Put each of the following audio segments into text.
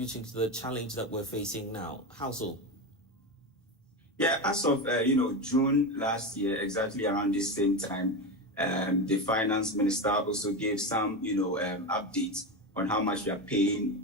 contributing to the challenge that we're facing now? How so? Yeah, as of June last year, exactly around this same time, the finance minister also gave some updates on how much we are paying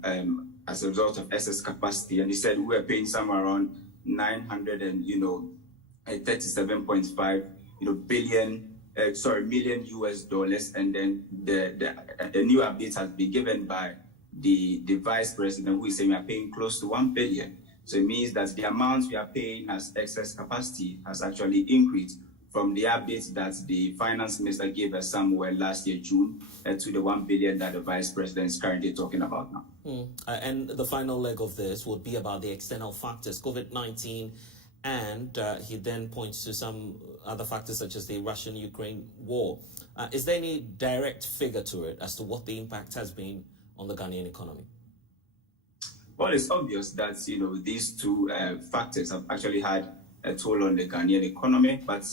as a result of excess capacity, and he said we are paying somewhere around 937.5 million US dollars, and then the new update has been given by the vice president, who is saying we are paying close to 1 billion. So it means that the amount we are paying as excess capacity has actually increased from the updates that the finance minister gave us somewhere last year, June, to the 1 billion that the vice president is currently talking about now. And the final leg of this would be about the external factors, COVID-19, and he then points to some other factors such as the Russian-Ukraine war. Is there any direct figure to it as to what the impact has been on the Ghanaian economy? Well, it's obvious that these two factors have actually had a toll on the Ghanaian economy, but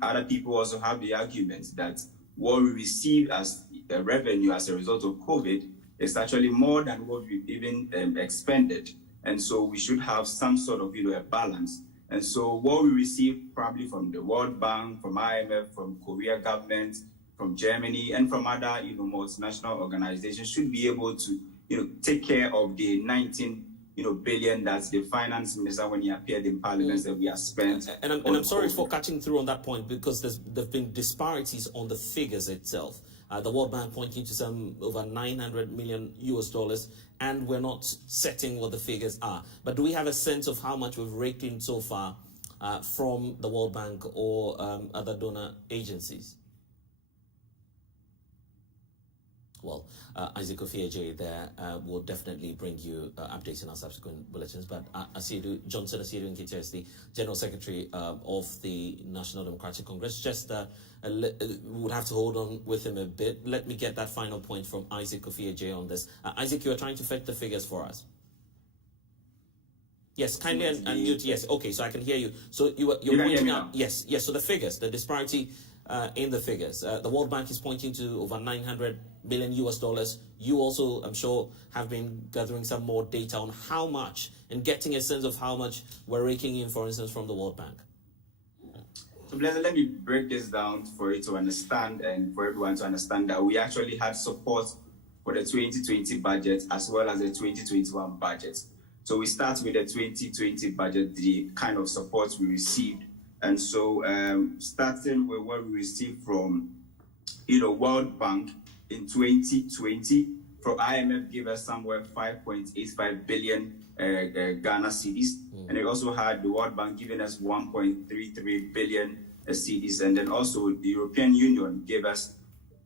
other people also have the argument that what we receive as revenue as a result of COVID is actually more than what we've even expended, and so we should have some sort of a balance. And so what we receive probably from the World Bank, from IMF, from Korea government, from Germany, and from other multinational organizations should be able to take care of the 19 billion that the finance minister, when he appeared in parliament, that we have spent. And I'm sorry for cutting through on that point, because there've been disparities on the figures itself. The World Bank pointing to some over 900 million US dollars, and we're not setting what the figures are. But do we have a sense of how much we've raked in so far from the World Bank or other donor agencies? Well, Asiedu there will definitely bring you updates in our subsequent bulletins. But Johnson Asiedu Nketia is the General Secretary of the National Democratic Congress. Just would have to hold on with him a bit. Let me get that final point from Asiedu on this. Isaac, you are trying to fetch the figures for us. Yes, kindly unmute. Yes, okay, so I can hear you. So you're pointing out. Yes. So the figures, the disparity in the figures. The World Bank is pointing to over 900 million US dollars. You also, I'm sure, have been gathering some more data on how much and getting a sense of how much we're raking in, for instance, from the World Bank. So let me break this down for you to understand, and for everyone to understand that we actually had support for the 2020 budget as well as the 2021 budget. So we start with the 2020 budget, the kind of support we received. And so starting with what we received from World Bank in 2020, from IMF gave us somewhere 5.85 billion Ghana cedis. And they also had the World Bank giving us 1.33 billion cedis. And then also the European Union gave us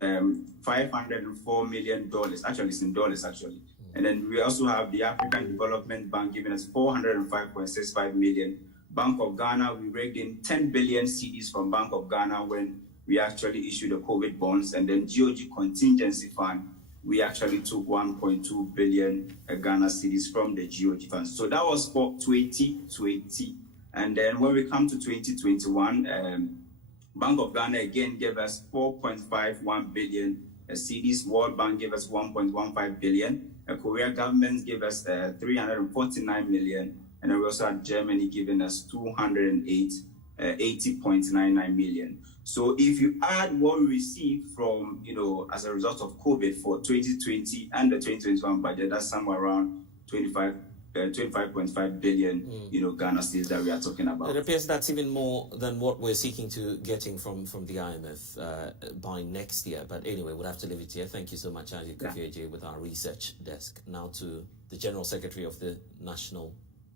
$504 million. Actually, it's in dollars, actually. And then we also have the African Development Bank giving us 405.65 million. Bank of Ghana, we raked in 10 billion cedis from Bank of Ghana when we actually issued the COVID bonds. And then GOG Contingency Fund, we actually took 1.2 billion Ghana cedis from the GOG funds. So that was for 2020. And then when we come to 2021, Bank of Ghana again gave us 4.51 billion cedis. World Bank gave us 1.15 billion. Korea government gave us 349 million. And then we also had Germany giving us 280.99 million. So if you add what we received from, as a result of COVID for 2020 and the 2021 budget, that's somewhere around 25.5 billion, Ghana cedis that we are talking about. It appears that's even more than what we're seeking to getting from the IMF by next year. But anyway, we'll have to leave it here. Thank you so much, Asiedu, with our research desk. Now to the General Secretary of the National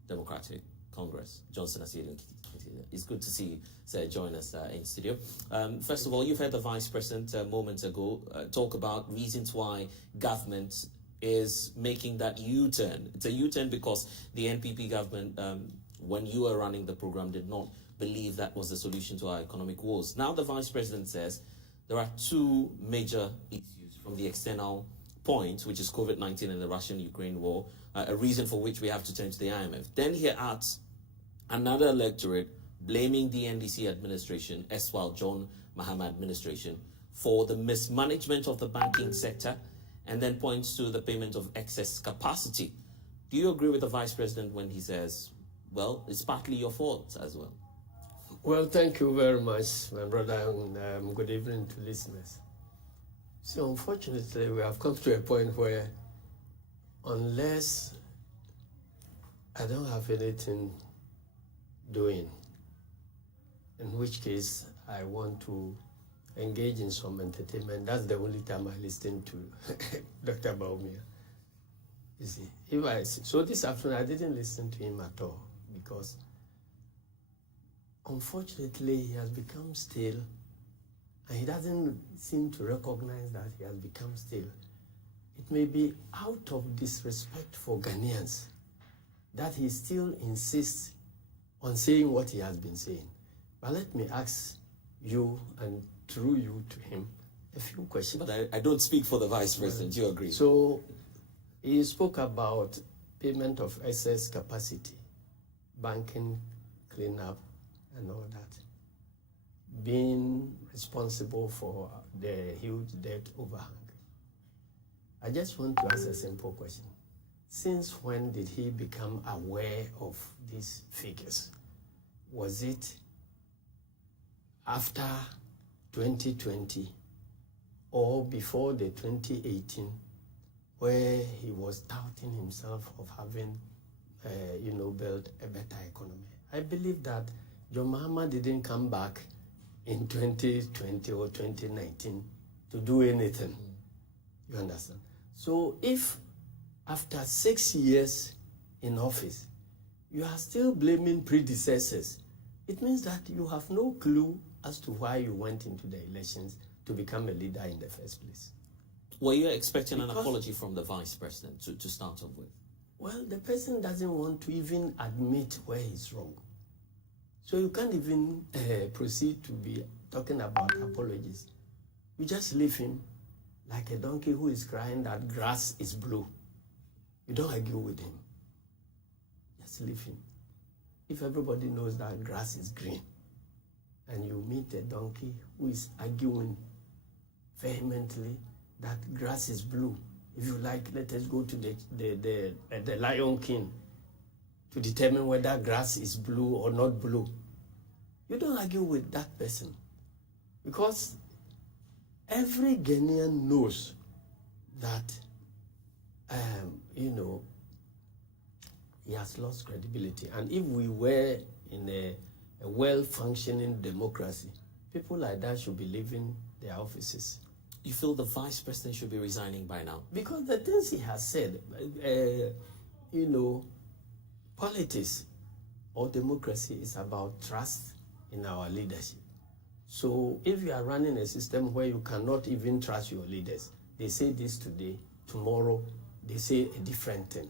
Democratic Congress, Johnson Asiedu. It's good to see you, sir, join us in studio. First of all, you've heard the Vice President moments ago talk about reasons why government is making that U-turn. It's a U-turn because the NPP government, when you were running the program, did not believe that was the solution to our economic woes. Now the Vice President says there are two major issues from the external point, which is COVID-19 and the Russian-Ukraine war, a reason for which we have to turn to the IMF. Then he adds another electorate blaming the NDC administration, as well John Mahama administration, for the mismanagement of the banking sector, and then points to the payment of excess capacity Do you agree with the Vice President when he says, well, it's partly your fault as well? Well, thank you very much, my brother, and good evening to listeners. So unfortunately, we have come to a point where unless I don't have anything doing, in which case I want to engage in some entertainment, that's the only time I listen to Dr. Baumia. You see, so this afternoon I didn't listen to him at all because unfortunately he has become stale and he doesn't seem to recognize that he has become stale. It may be out of disrespect for Ghanaians that he still insists on saying what he has been saying. But let me ask you, and through you to him, a few questions. But I don't speak for the Vice President, you agree? So he spoke about payment of excess capacity, banking cleanup, and all that, being responsible for the huge debt overhang. I just want to ask a simple question. Since when did he become aware of these figures? Was it after 2020 or before the 2018 where he was touting himself of having, built a better economy? I believe that John Mahama didn't come back in 2020 or 2019 to do anything. You understand? So if after 6 years in office, you are still blaming predecessors, it means that you have no clue as to why you went into the elections to become a leader in the first place. Were you expecting an apology from the Vice President to start off with? Well, the person doesn't want to even admit where he's wrong. So you can't even proceed to be talking about apologies. You just leave him like a donkey who is crying that grass is blue. You don't argue with him. Just leave him. If everybody knows that grass is green, and you meet a donkey who is arguing vehemently that grass is blue, if you like, let us go to the Lion King to determine whether grass is blue or not blue. You don't argue with that person because every Ghanaian knows that, he has lost credibility. And if we were in a well-functioning democracy, people like that should be leaving their offices. You feel the Vice President should be resigning by now? Because the things he has said, politics or democracy is about trust in our leadership. So if you are running a system where you cannot even trust your leaders, they say this today, tomorrow they say a different thing,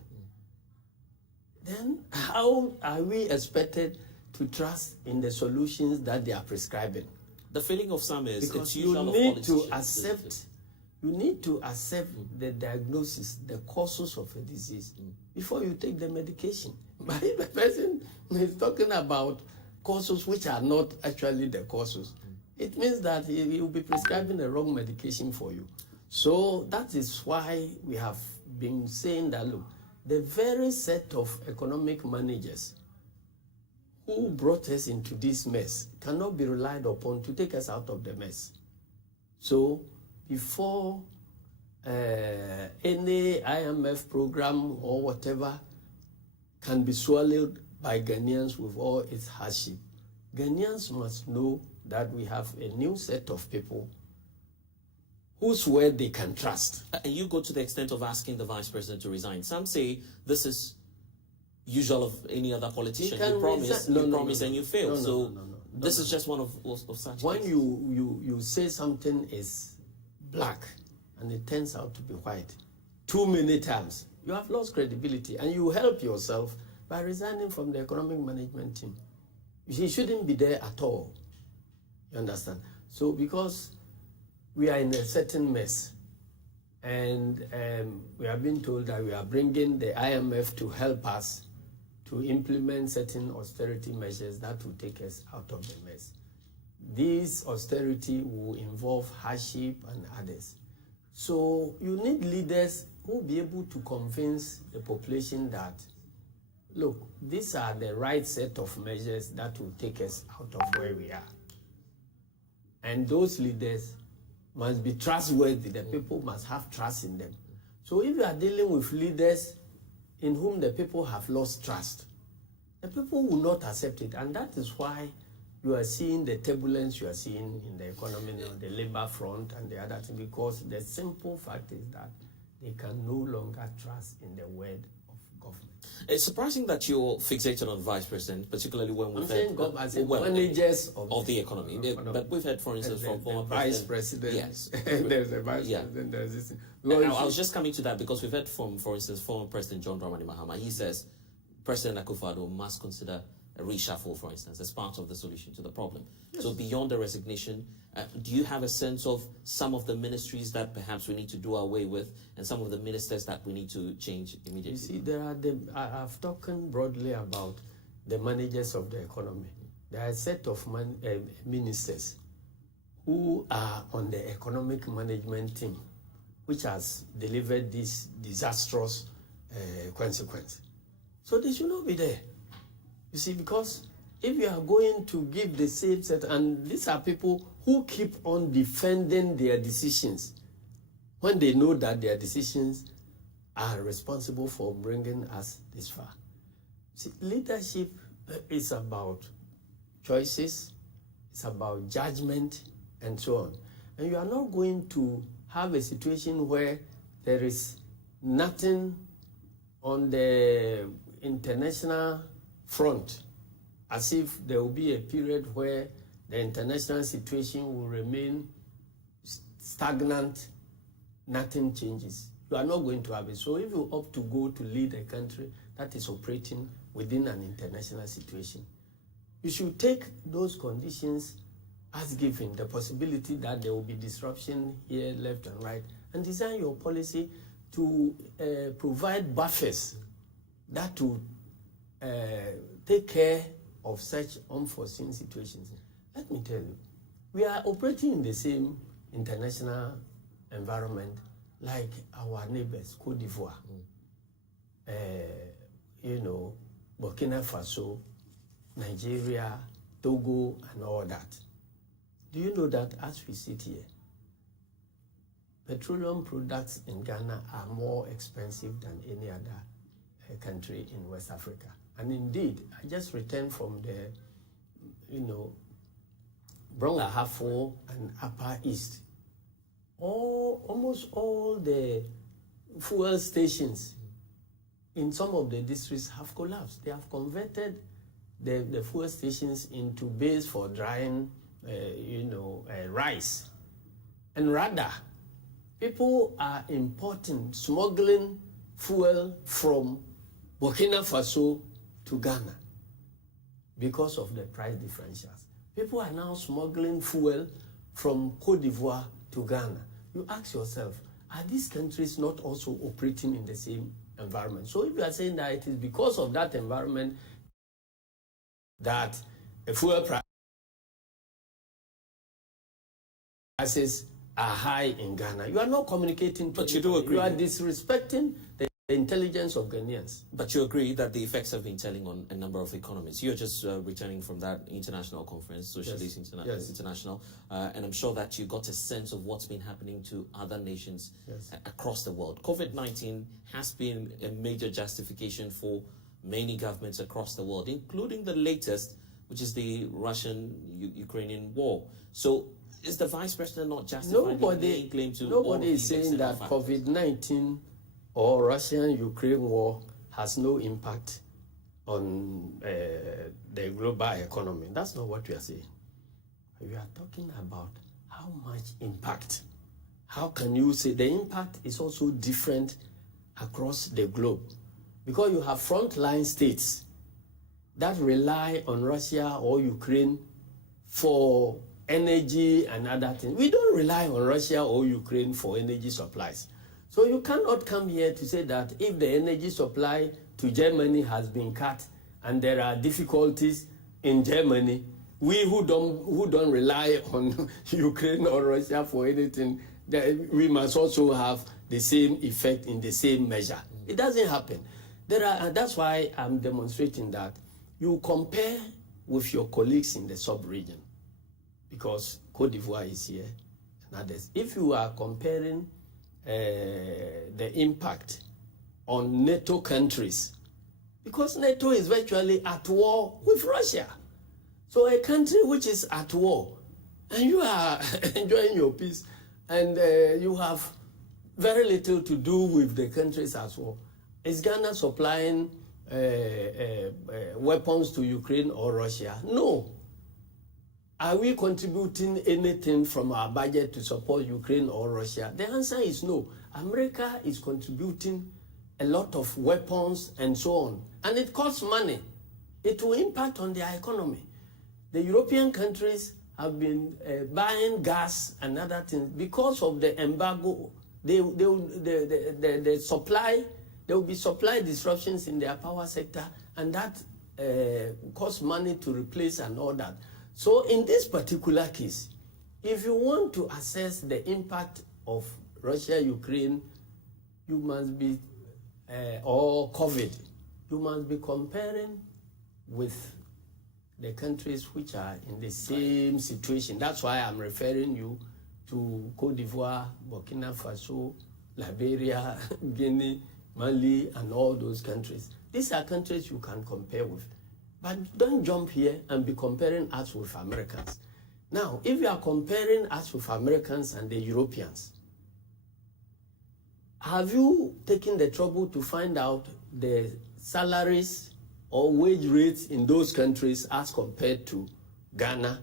then how are we expected to trust in the solutions that they are prescribing? The feeling of some is because it's you usual need of to accept. You need to accept the diagnosis, the causes of a disease before you take the medication. But if the person is talking about causes which are not actually the causes, it means that he will be prescribing the wrong medication for you. So that is why we have been saying that, look, the very set of economic managers who brought us into this mess cannot be relied upon to take us out of the mess. So before any IMF program or whatever can be swallowed by Ghanaians with all its hardship, Ghanaians must know that we have a new set of people whose word they can trust. And you go to the extent of asking the Vice President to resign. Some say this is usual of any other politician. You promise, and you fail. This is just one of such When cases. you say something is black and it turns out to be white too many times, you have lost credibility, and you help yourself by resigning from the economic management team. He shouldn't be there at all. You understand? So because we are in a certain mess, and we have been told that we are bringing the IMF to help us to implement certain austerity measures that will take us out of the mess. This austerity will involve hardship and others. So you need leaders who will be able to convince the population that, look, these are the right set of measures that will take us out of where we are. And those leaders must be trustworthy. The people must have trust in them. So if you are dealing with leaders in whom the people have lost trust, the people will not accept it. And that is why you are seeing the turbulence you are seeing in the economy now, the labor front and the other thing, because the simple fact is that they can no longer trust in the word of government. It's surprising that you're fixated on vice president, particularly when we've saying managers of the economy. But we've had, for instance, from former vice president. Yes. There's a vice president, there's this. I was just coming to that because we've heard from, for instance, former President John Dramani Mahama. He says President Akufo-Addo must consider a reshuffle, for instance, as part of the solution to the problem. Yes. So beyond the resignation, do you have a sense of some of the ministries that perhaps we need to do away with and some of the ministers that we need to change immediately? You see, I've talked broadly about the managers of the economy. There are a set of ministers who are on the economic management team, which has delivered this disastrous consequence. So they should not be there. You see, because if you are going to give the same set, and these are people who keep on defending their decisions when they know that their decisions are responsible for bringing us this far. See, leadership is about choices, it's about judgment, and so on. And you are not going to have a situation where there is nothing on the international front, as if there will be a period where the international situation will remain stagnant, nothing changes. You are not going to have it. So if you opt to go to lead a country that is operating within an international situation, you should take those conditions as given, the possibility that there will be disruption here, left and right, and design your policy to provide buffers that will take care of such unforeseen situations. Let me tell you, we are operating in the same international environment like our neighbors, Côte d'Ivoire, Burkina Faso, Nigeria, Togo, and all that. Do you know that as we sit here, petroleum products in Ghana are more expensive than any other country in West Africa? And indeed, I just returned from the, Brong-Ahafo and Upper East. Almost all the fuel stations in some of the districts have collapsed. They have converted the fuel stations into bays for drying, rice. And rather, people are smuggling fuel from Burkina Faso to Ghana because of the price differentials. People are now smuggling fuel from Côte d'Ivoire to Ghana. You ask yourself, are these countries not also operating in the same environment? So if you are saying that it is because of that environment that a fuel prices are high in Ghana, you are not communicating to But you do agree. You are disrespecting the intelligence of Ghanaians. But you agree that the effects have been telling on a number of economies. You're just returning from that international conference, Socialist International, and I'm sure that you got a sense of what's been happening to other nations across the world. COVID-19 has been a major justification for many governments across the world, including the latest, which is the Russian-Ukrainian war. So is the Vice President not justifying the claim to nobody is saying that COVID-19 or Russian-Ukraine war has no impact on the global economy. That's not what we are saying. We are talking about how much impact. How can you say the impact is also different across the globe? Because you have frontline states that rely on Russia or Ukraine for energy and other things. We don't rely on Russia or Ukraine for energy supplies. So you cannot come here to say that if the energy supply to Germany has been cut and there are difficulties in Germany, we who don't rely on Ukraine or Russia for anything we must also have the same effect in the same measure. It doesn't happen. And that's why I'm demonstrating that you compare with your colleagues in the sub-region, because Cote d'Ivoire is here and others. If you are comparing the impact on NATO countries, because NATO is virtually at war with Russia. So a country which is at war, and you are enjoying your peace, and you have very little to do with the countries as well. Is Ghana supplying weapons to Ukraine or Russia? No. Are we contributing anything from our budget to support Ukraine or Russia? The answer is no. America is contributing a lot of weapons and so on. And it costs money. It will impact on their economy. The European countries have been buying gas and other things because of the embargo. The supply, there will be supply disruptions in their power sector, and that costs money to replace and all that. So in this particular case, if you want to assess the impact of Russia-Ukraine, you must be, or COVID, you must be comparing with the countries which are in the same situation. That's why I'm referring you to Cote d'Ivoire, Burkina Faso, Liberia, Guinea, Mali, and all those countries. These are countries you can compare with. But don't jump here and be comparing us with Americans. Now, if you are comparing us with Americans and the Europeans, have you taken the trouble to find out the salaries or wage rates in those countries as compared to Ghana?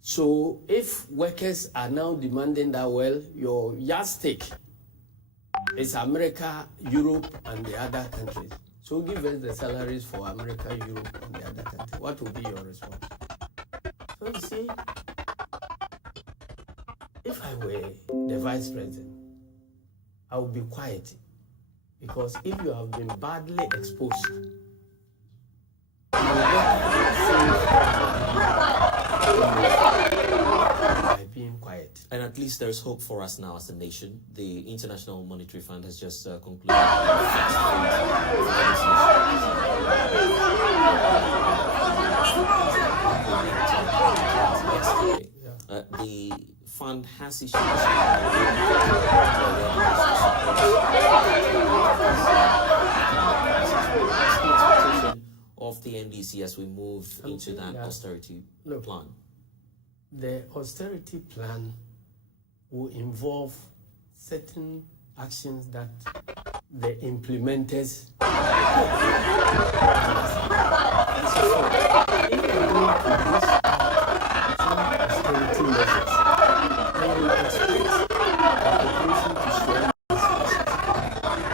So if workers are now demanding that, well, your yardstick is America, Europe, and the other countries. So give us the salaries for America, Europe, and the other countries. What will be your response? So you see, if I were the vice president, I would be quiet. Because if you have been badly exposed, by being quiet. And at least there's hope for us now as a nation. The International Monetary Fund has just concluded. The fund has issued of the NDC as we move into that austerity plan. The austerity plan will involve certain actions that the implementers austerity measures,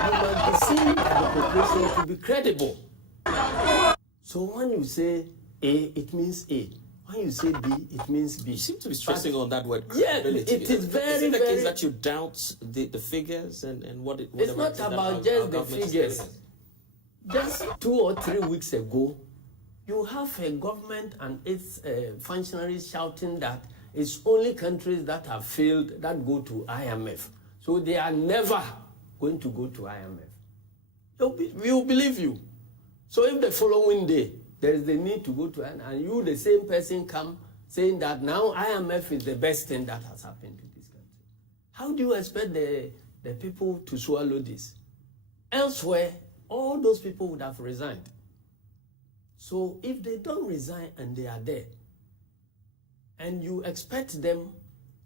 and we expect the population to be credible. So when you say A, it means A. When you say B, it means B. You seem to be stressing on that word. Yeah, it is very, the very... case that you doubt the figures and what it... It's not about just the figures. Just 2 or 3 weeks ago, you have a government and its functionaries shouting that it's only countries that have failed that go to IMF. So they are never going to go to IMF. We will believe you. So if the following day, there is the need to go to and you, the same person, come saying that now IMF is the best thing that has happened to this country. How do you expect the people to swallow this? Elsewhere, all those people would have resigned. So if they don't resign and they are there, and you expect them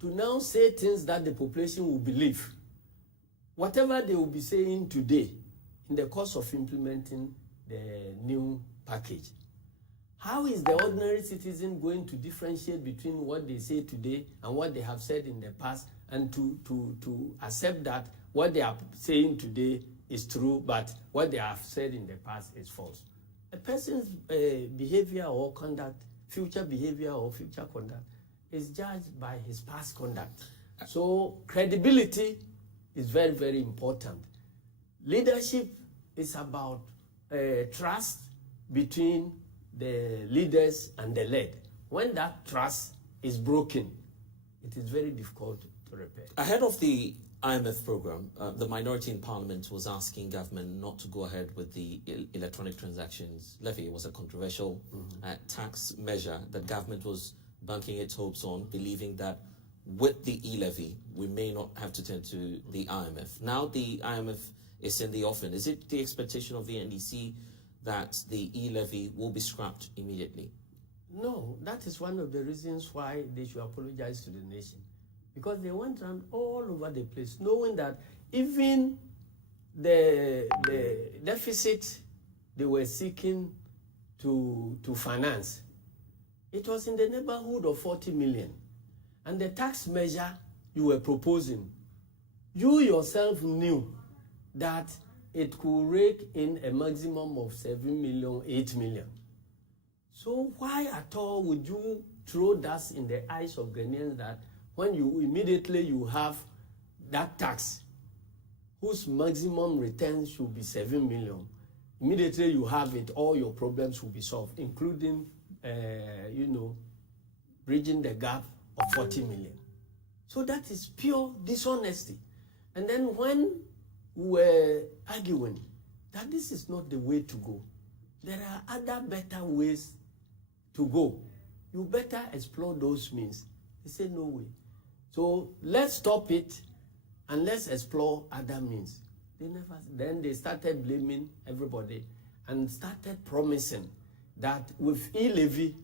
to now say things that the population will believe, whatever they will be saying today in the course of implementing the new package, how is the ordinary citizen going to differentiate between what they say today and what they have said in the past, and to accept that what they are saying today is true, but what they have said in the past is false? A person's behavior or conduct, future behavior or future conduct, is judged by his past conduct. So credibility is very, very important. Leadership is about trust between the leaders and the led. When that trust is broken, it is very difficult to repair. Ahead of the IMF program, the minority in Parliament was asking government not to go ahead with the electronic transactions levy. It was a controversial tax measure that government was banking its hopes on, believing that with the e-levy, we may not have to turn to the IMF. Now the IMF is in the offing. Is it the expectation of the NDC that the e-levy will be scrapped immediately? No, that is one of the reasons why they should apologize to the nation. Because they went around all over the place, knowing that even the deficit they were seeking to finance, it was in the neighborhood of 40 million. And the tax measure you were proposing, you yourself knew that it could rake in a maximum of 7 million, 8 million. So why at all would you throw dust in the eyes of Ghanaians that when you immediately you have that tax, whose maximum return should be 7 million, immediately you have it, all your problems will be solved, including, bridging the gap of 40 million. So that is pure dishonesty. And then when we were arguing that this is not the way to go, there are other better ways to go. You better explore those means. They said no way. So let's stop it and let's explore other means. Then they started blaming everybody and started promising that with e-levy,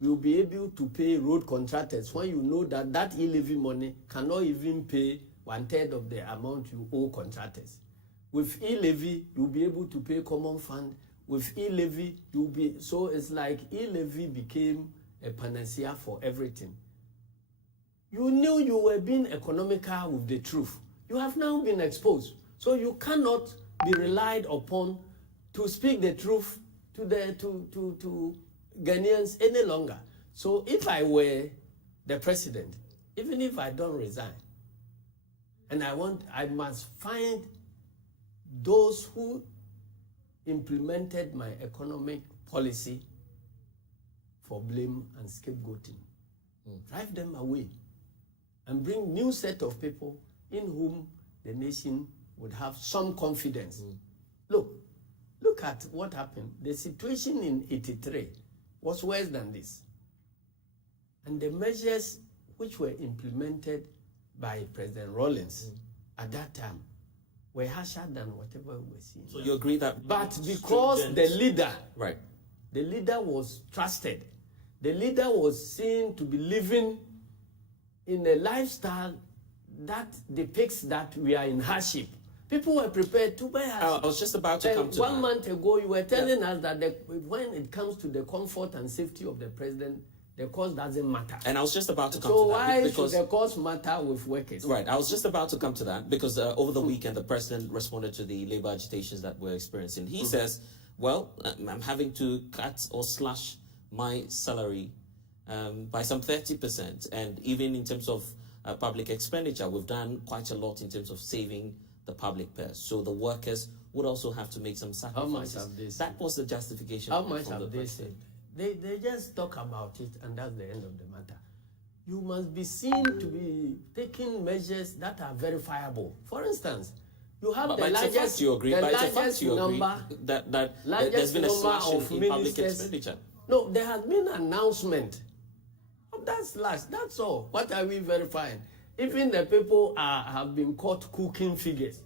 you'll be able to pay road contractors when you know that that e-levy money cannot even pay 1/3 of the amount you owe contractors. With e-levy, you'll be able to pay common fund. With e-levy, so it's like e-levy became a panacea for everything. You knew you were being economical with the truth. You have now been exposed. So you cannot be relied upon to speak the truth to Ghanaians any longer. So if I were the president, even if I don't resign, and I must find those who implemented my economic policy for blame and scapegoating. Drive them away and bring new set of people in whom the nation would have some confidence. Look at what happened. The situation in 83 was worse than this. And the measures which were implemented by President Rawlings at that time were harsher than whatever we were seeing. So you agree that... But because the leader, right, the leader was trusted, the leader was seen to be living in a lifestyle that depicts that we are in hardship. People were prepared to bear hardship. I was just about to come to 1 month ago, you were telling us that when it comes to the comfort and safety of the president, the cause doesn't matter. And I was just about to come to that. So why should the cause matter with workers? Right, I was just about to come to that because over the weekend, the president responded to the labor agitations that we're experiencing. He says, well, I'm having to cut or slash my salary by some 30%. And even in terms of public expenditure, we've done quite a lot in terms of saving the public purse. So the workers would also have to make some sacrifices. How much have they said? That was the justification. How much have they said? They just talk about it and that's the end of the matter. You must be seen to be taking measures that are verifiable. For instance, you have the largest number that there's been a slash in public expenditure. No, there has been an announcement of that slash. That's all. What are we verifying? Even the people have been caught cooking figures.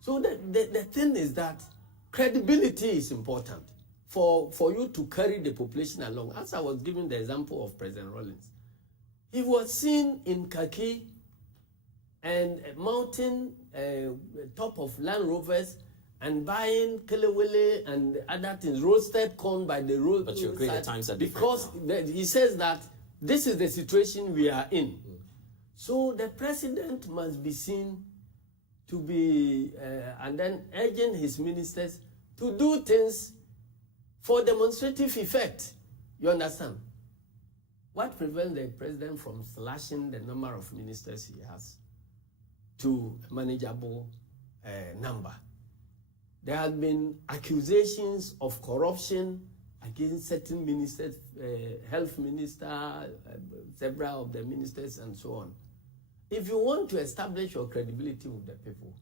So the thing is that credibility is important for you to carry the population along. As I was giving the example of President Rawlings, he was seen in khaki and mounting top of Land Rovers and buying kelewele and other things, roasted corn by the road. But you agree the times are different because he says that this is the situation we are in. So the president must be seen to be, and then urging his ministers to do things for demonstrative effect. You understand? What prevents the president from slashing the number of ministers he has to a manageable number? There have been accusations of corruption against certain ministers, health minister, several of the ministers and so on. if you want to establish your credibility with the people,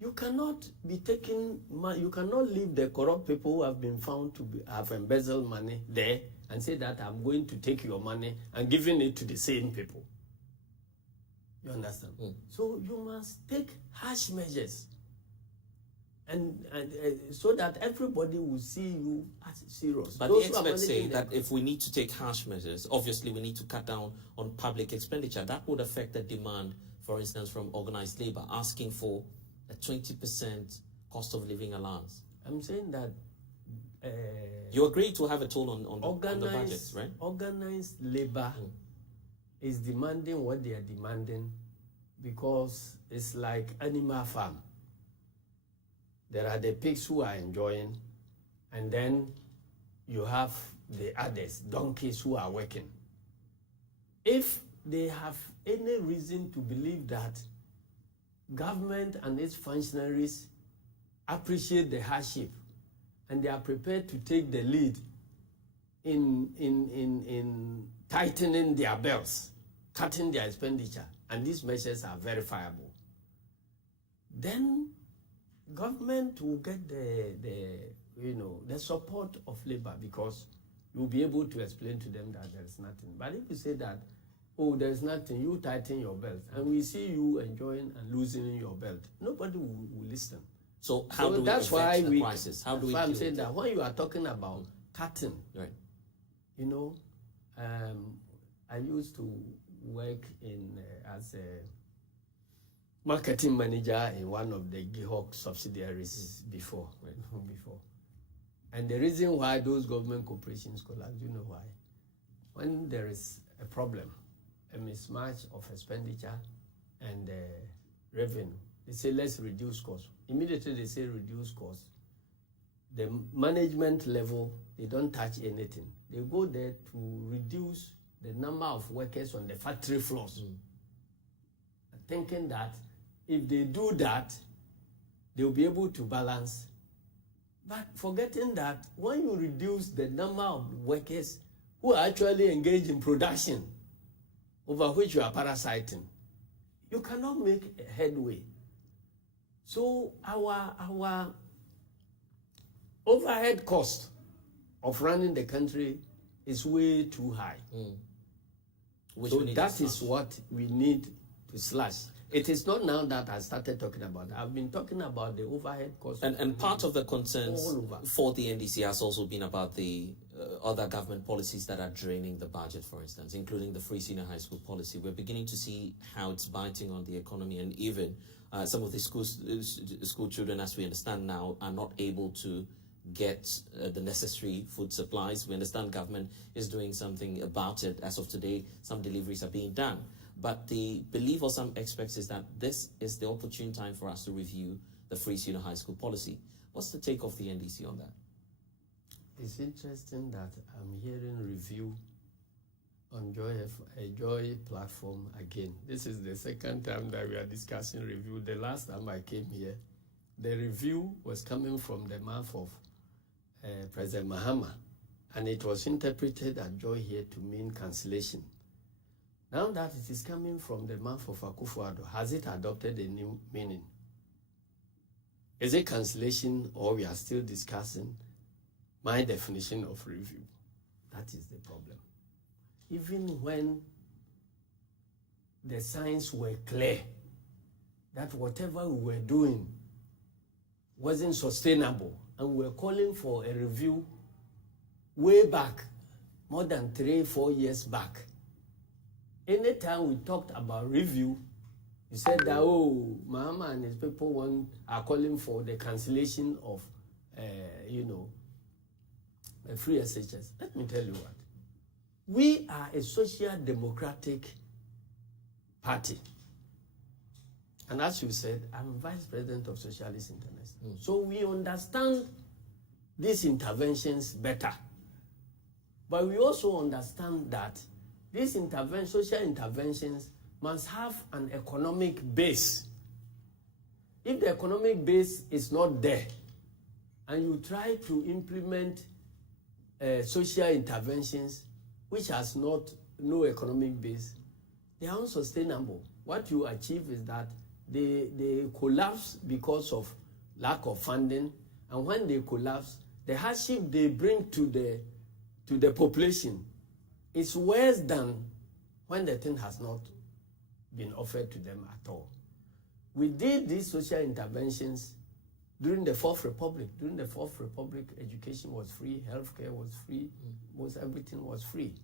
you cannot be taking money, you cannot leave the corrupt people who have been found to have embezzled money there and say that I'm going to take your money and giving it to the same people. You understand? So you must take harsh measures and so that everybody will see you as serious. But Those the who are experts say managing that if we need to take harsh measures, obviously we need to cut down on public expenditure. That would affect the demand, for instance, from organized labor, asking for a 20% cost of living allowance. I'm saying that you agree to have a toll on the budget, right? Organized labor is demanding what they are demanding because it's like animal farm. There are the pigs who are enjoying, and then you have the others, donkeys who are working. If they have any reason to believe that government and its functionaries appreciate the hardship and they are prepared to take the lead in tightening their belts, cutting their expenditure, and these measures are verifiable, then government will get the support of labor because you'll be able to explain to them that there is nothing. But if you say that, oh, there's nothing, you tighten your belt, and we see you enjoying and loosening your belt, nobody will listen. So how do we affect the crisis? How do we? I'm saying that when you are talking about cutting, right? I used to work as a marketing manager in one of the GIHOC subsidiaries before. And the reason why those government corporations collapse, you know why? When there is a problem, a mismatch of expenditure and revenue, they say, let's reduce costs. Immediately they say reduce costs. The management level, they don't touch anything. They go there to reduce the number of workers on the factory floors, thinking that if they do that, they'll be able to balance. But forgetting that when you reduce the number of workers who are actually engaged in production, over which you are parasiting, you cannot make a headway. So our overhead cost of running the country is way too high. So that is what we need to slash. It is not now that I started talking about it. I've been talking about the overhead cost. And part of the concerns for the NDC has also been about the other government policies that are draining the budget, for instance, including the free senior high school policy. We're beginning to see how it's biting on the economy, and even some of the school children, as we understand now, are not able to get the necessary food supplies. We understand government is doing something about it. As of today, some deliveries are being done. But the belief of some experts is that this is the opportune time for us to review the free senior high school policy. What's the take of the NDC on that? It's interesting that I'm hearing review on a Joy platform again. This is the second time that we are discussing review. The last time I came here, the review was coming from the mouth of President Mahama, and it was interpreted at Joy here to mean cancellation. Now that it is coming from the mouth of Akufo-Addo, has it adopted a new meaning? Is it cancellation, or we are still discussing my definition of review? That is the problem. Even when the signs were clear that whatever we were doing wasn't sustainable, and we were calling for a review way back, more than 3-4 years back, anytime we talked about review, you said that, oh, Mahama and his people are calling for the cancellation of, free SHS. Let me tell you what. We are a social democratic party. And as you said, I'm vice president of Socialist International. So we understand these interventions better. But we also understand that these social interventions must have an economic base. If the economic base is not there, and you try to implement social interventions which has no economic base, they are unsustainable. What you achieve is that they collapse because of lack of funding, and when they collapse, the hardship they bring to the population is worse than when the thing has not been offered to them at all. We did these social interventions during the Fourth Republic. During the Fourth Republic, education was free, healthcare was free, most everything was free.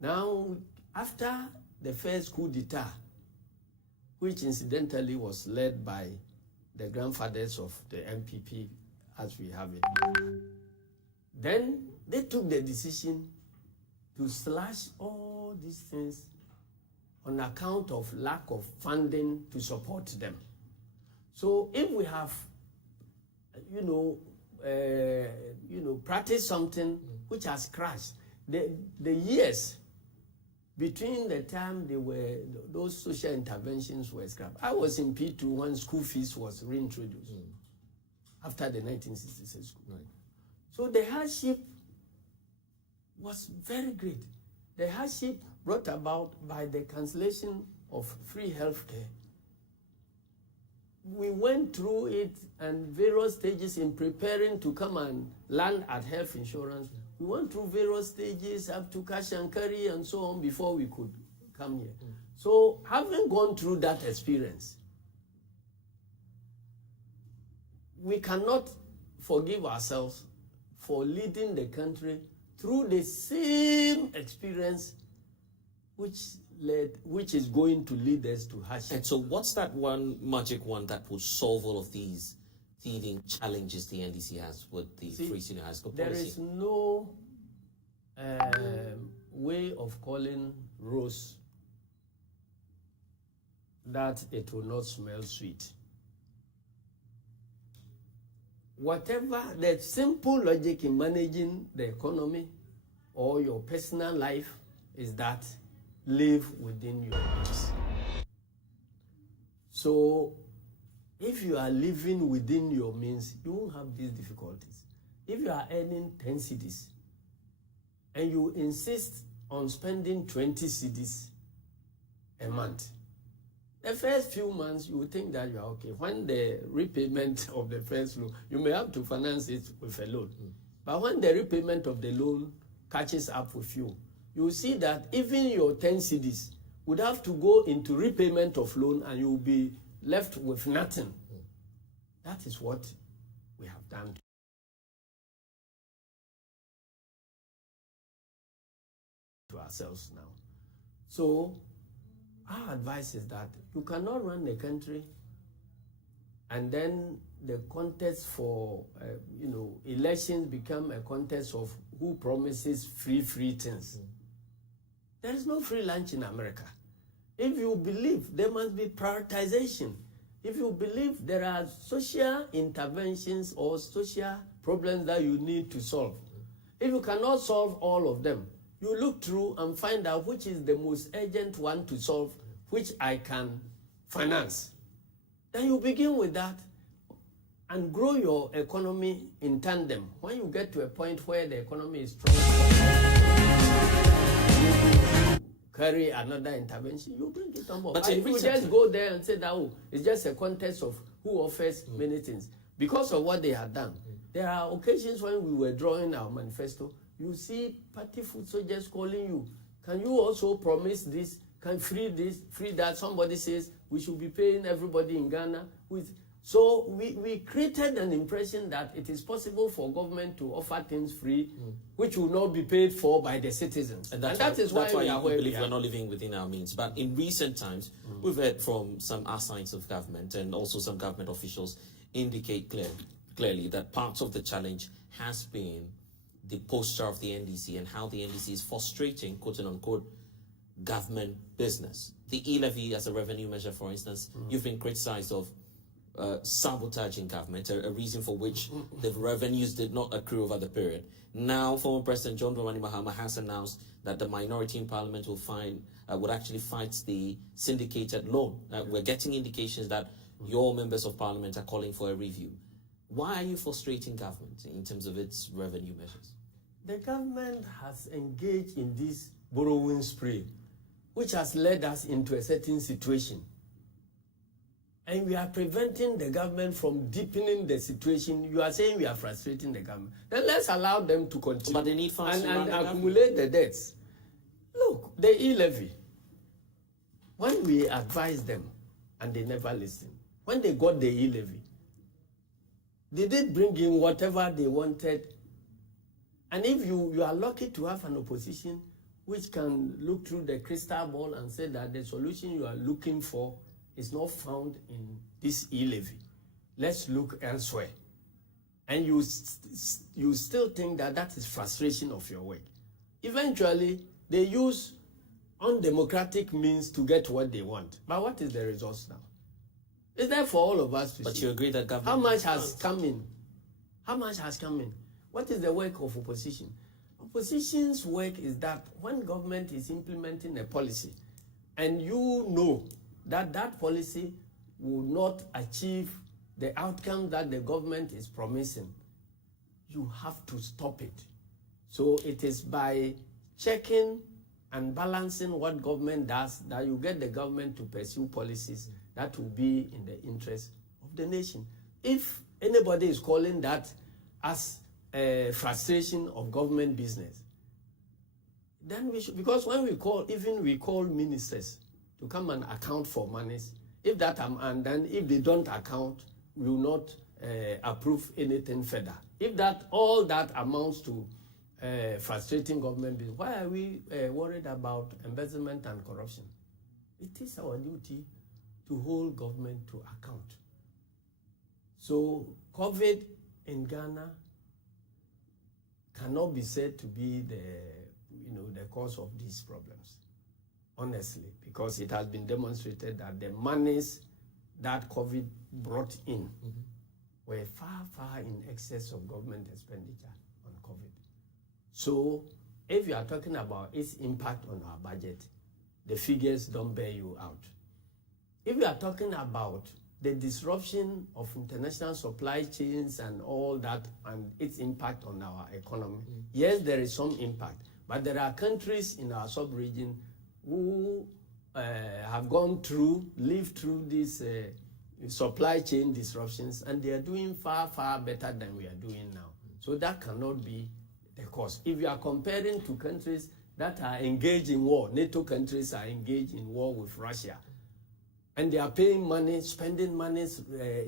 Now, after the first coup d'etat, which incidentally was led by the grandfathers of the MPP as we have it, then they took the decision to slash all these things on account of lack of funding to support them. So if we have, practiced something which has crashed, the years between the time those social interventions were scrapped. I was in P2 when school fees was reintroduced after the 1966 school. Right. So the hardship was very great. The hardship brought about by the cancellation of free healthcare. We went through it and various stages in preparing to come and land at health insurance. We went through various stages up to cash and carry and so on before we could come here. So having gone through that experience, we cannot forgive ourselves for leading the country through the same experience which is going to lead us to hardship. And so what's that one magic one that will solve all of these teething challenges the NDC has with the free senior high school policy? There is no way of calling rose that it will not smell sweet. Whatever the simple logic in managing the economy or your personal life is that live within your means. So if you are living within your means, you won't have these difficulties. If you are earning 10 cedis and you insist on spending 20 cedis a month, the first few months you will think that you are okay. When the repayment of the first loan, you may have to finance it with a loan. But when the repayment of the loan catches up with you, you will see that even your 10 cedis would have to go into repayment of loan and you will be left with nothing. That is what we have done to ourselves now. So our advice is that you cannot run the country and then the contest for elections become a contest of who promises free things. There is no free lunch in America. If you believe there must be prioritization, if you believe there are social interventions or social problems that you need to solve, if you cannot solve all of them, you look through and find out which is the most urgent one to solve, which I can finance. Then you begin with that and grow your economy in tandem. When you get to a point where the economy is strong, carry another intervention, you bring it on board. But if you just go there and say that, it's just a contest of who offers many things. Because of what they have done, there are occasions when we were drawing our manifesto, you see party food soldiers calling you. Can you also promise this? Can free this, free that? Somebody says we should be paying everybody in Ghana with. So we created an impression that it is possible for government to offer things free, which will not be paid for by the citizens. And that is why we believe we're not living within our means. But in recent times, we've heard from some assigns of government and also some government officials indicate clearly that part of the challenge has been the posture of the NDC and how the NDC is frustrating, quote unquote, government business. The e-levy as a revenue measure, for instance, you've been criticized of sabotaging government, a reason for which the revenues did not accrue over the period. Now, former President John Dramani Mahama has announced that the minority in parliament would actually fight the syndicated loan. We're getting indications that your members of parliament are calling for a review. Why are you frustrating government in terms of its revenue measures? The government has engaged in this borrowing spree which has led us into a certain situation. And we are preventing the government from deepening the situation. You are saying we are frustrating the government. Then let's allow them to continue. But they need funds and accumulate the debts. Look, the e-levy. When we advised them, and they never listened, when they got the e-levy, they did bring in whatever they wanted. And if you are lucky to have an opposition which can look through the crystal ball and say that the solution you are looking for is not found in this e-levy, let's look elsewhere. And you still think that that is frustration of your work. Eventually, they use undemocratic means to get what they want. But what is the result now? It's there for all of us to see. But you agree that government... How much has come in? How much has come in? What is the work of opposition? Opposition's work is that when government is implementing a policy and you know that that policy will not achieve the outcome that the government is promising, you have to stop it. So it is by checking and balancing what government does that you get the government to pursue policies that will be in the interest of the nation. If anybody is calling that as a frustration of government business, then we should, because when we call ministers to come and account for monies, if that and then if they don't account, we will not approve anything further. If that all that amounts to frustrating government business, why are we worried about embezzlement and corruption? It is our duty to hold government to account. So COVID in Ghana cannot be said to be the cause of these problems, honestly, because it has been demonstrated that the monies that COVID brought in were far in excess of government expenditure on COVID. So if you are talking about its impact on our budget, the figures don't bear you out. If you are talking about the disruption of international supply chains and all that and its impact on our economy, yes, there is some impact. But there are countries in our sub-region who have lived through these supply chain disruptions, and they are doing far better than we are doing now. So that cannot be the cause. If you are comparing to countries that are engaged in war, NATO countries are engaged in war with Russia, and they are paying money, spending money,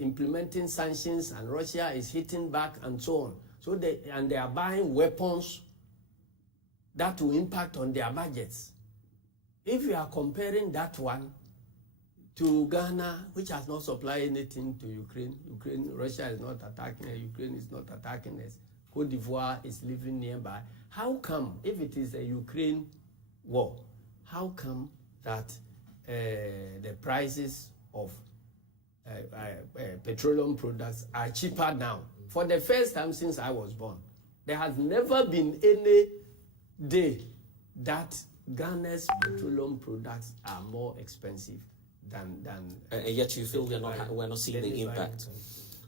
implementing sanctions, and Russia is hitting back and so on. So they are buying weapons that will impact on their budgets. If you are comparing that one to Ghana, which has not supplied anything to Ukraine, Russia is not attacking us, Ukraine is not attacking us, Cote d'Ivoire is living nearby. How come, if it is a Ukraine war, how come that the prices of petroleum products are cheaper now? For the first time since I was born, there has never been any day that Ghana's petroleum products are more expensive than and yet you feel we're not seeing the impact.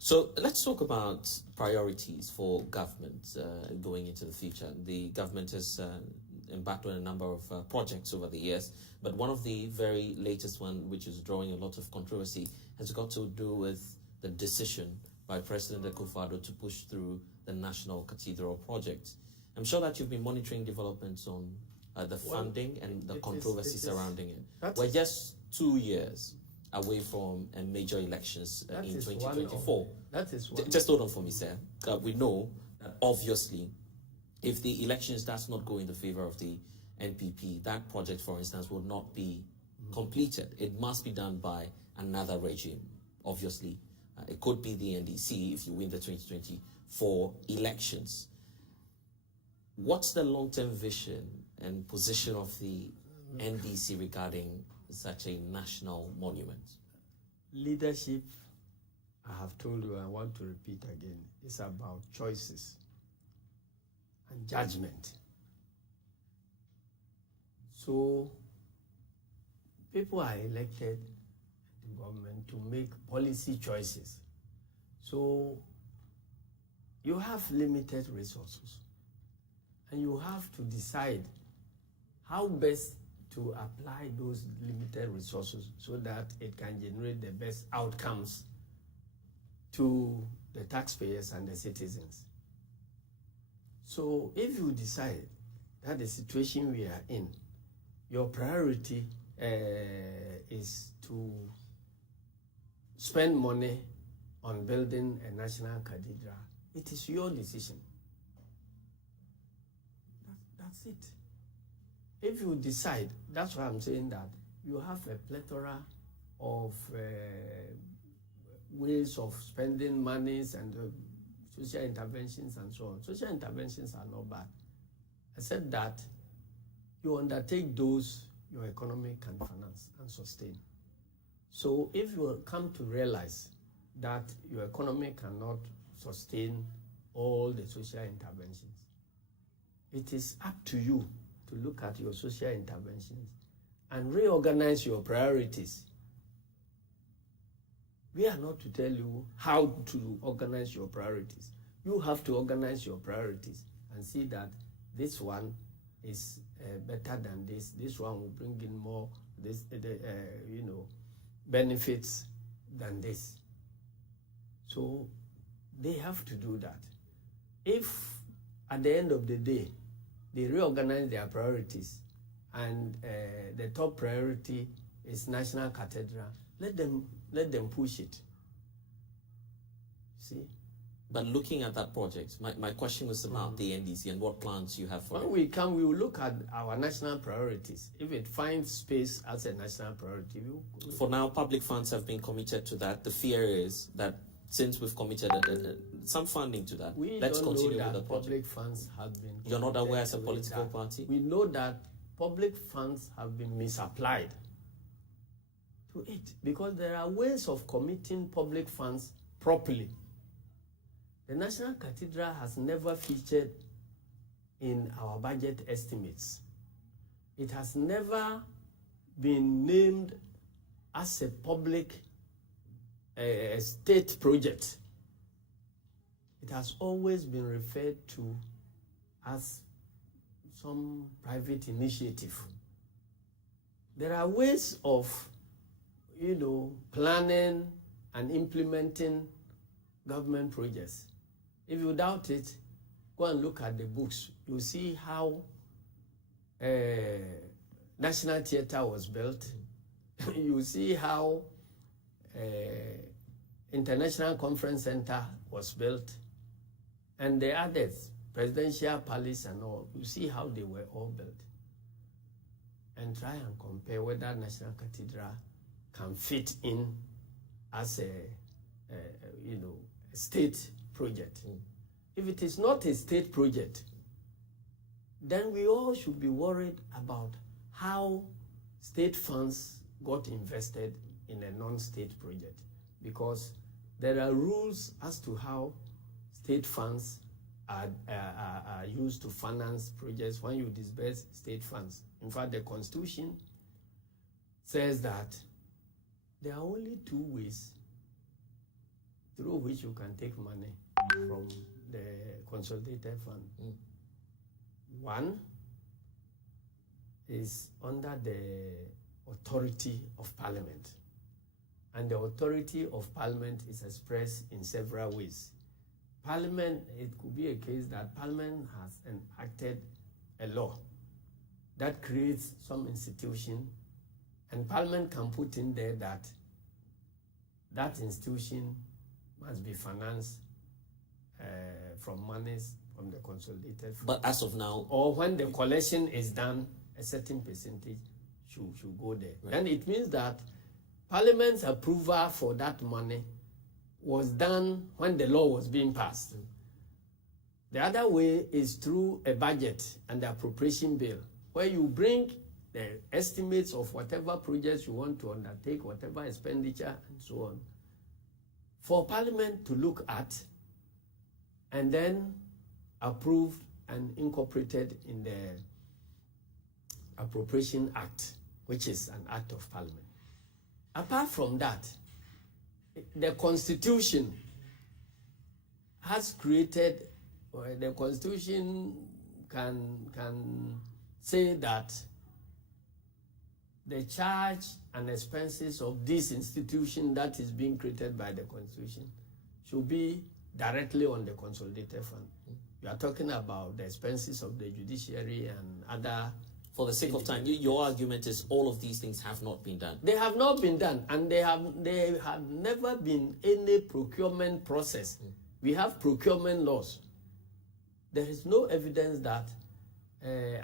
So let's talk about priorities for government going into the future. The government has embarked on a number of projects over the years, but one of the very latest one, which is drawing a lot of controversy, has got to do with the decision by President Akufo-Addo to push through the National Cathedral project. I'm sure that you've been monitoring developments on the funding and the controversy surrounding it. We're just 2 years away from major elections in 2024. That is one. Just hold on for me, sir. We know that obviously, if the elections does not go in the favor of the NPP, that project, for instance, will not be completed. It must be done by another regime, obviously. It could be the NDC if you win the 2024 elections. What's the long-term vision and position of the NDC regarding such a national monument? Leadership, I have told you, I want to repeat again, it's about choices and judgment. So people are elected in the government to make policy choices. So you have limited resources, and you have to decide how best to apply those limited resources so that it can generate the best outcomes to the taxpayers and the citizens. So if you decide that the situation we are in, your priority is to spend money on building a national cathedral, it is your decision. That's it. If you decide, that's why I'm saying that you have a plethora of ways of spending monies and social interventions and so on. Social interventions are not bad, except that you undertake those your economy can finance and sustain. So if you come to realize that your economy cannot sustain all the social interventions, it is up to you to look at your social interventions and reorganize your priorities. We are not to tell you how to organize your priorities. You have to organize your priorities and see that this one is better than this. This one will bring in more benefits than this. So they have to do that. If at the end of the day they reorganize their priorities and the top priority is National Cathedral, let them push it. See? But looking at that project, my question was about the NDC and what plans you have for it. When we will look at our national priorities. If it finds space as a national priority, for now, public funds have been committed to that. The fear is that since we've committed some funding to that, let's continue with the project. Public funds have been. You're not aware as a political party? We know that public funds have been misapplied to it because there are ways of committing public funds properly. The National Cathedral has never featured in our budget estimates. It has never been named as a public state project. It has always been referred to as some private initiative. There are ways of, planning and implementing government projects. If you doubt it, go and look at the books. You see how National Theatre was built. You see how International Conference Center was built. And the others, Presidential Palace and all, you see how they were all built. And try and compare whether National Cathedral can fit in as a state project. If it is not a state project, then we all should be worried about how state funds got invested in a non-state project, because there are rules as to how state funds are used to finance projects when you disburse state funds. In fact, the Constitution says that there are only two ways through which you can take money from the consolidated fund. One is under the authority of Parliament. And the authority of Parliament is expressed in several ways. Parliament, it could be a case that Parliament has enacted a law that creates some institution, and Parliament can put in there that that institution must be financed from monies from the consolidated fund. But as of now, or when the collection is done, a certain percentage should go there. Right. Then it means that Parliament's approval for that money was done when the law was being passed. The other way is through a budget and the appropriation bill, where you bring the estimates of whatever projects you want to undertake, whatever expenditure, and so on, for Parliament to look at and then approved and incorporated in the Appropriation Act, which is an act of Parliament. Apart from that, the Constitution has created, or the Constitution can say that the charge and expenses of this institution that is being created by the Constitution should be directly on the consolidated fund. You are talking about the expenses of the judiciary and other. For the sake of time, your argument is all of these things have not been done. They have not been done, and they have never been any procurement process. We have procurement laws. There is no evidence that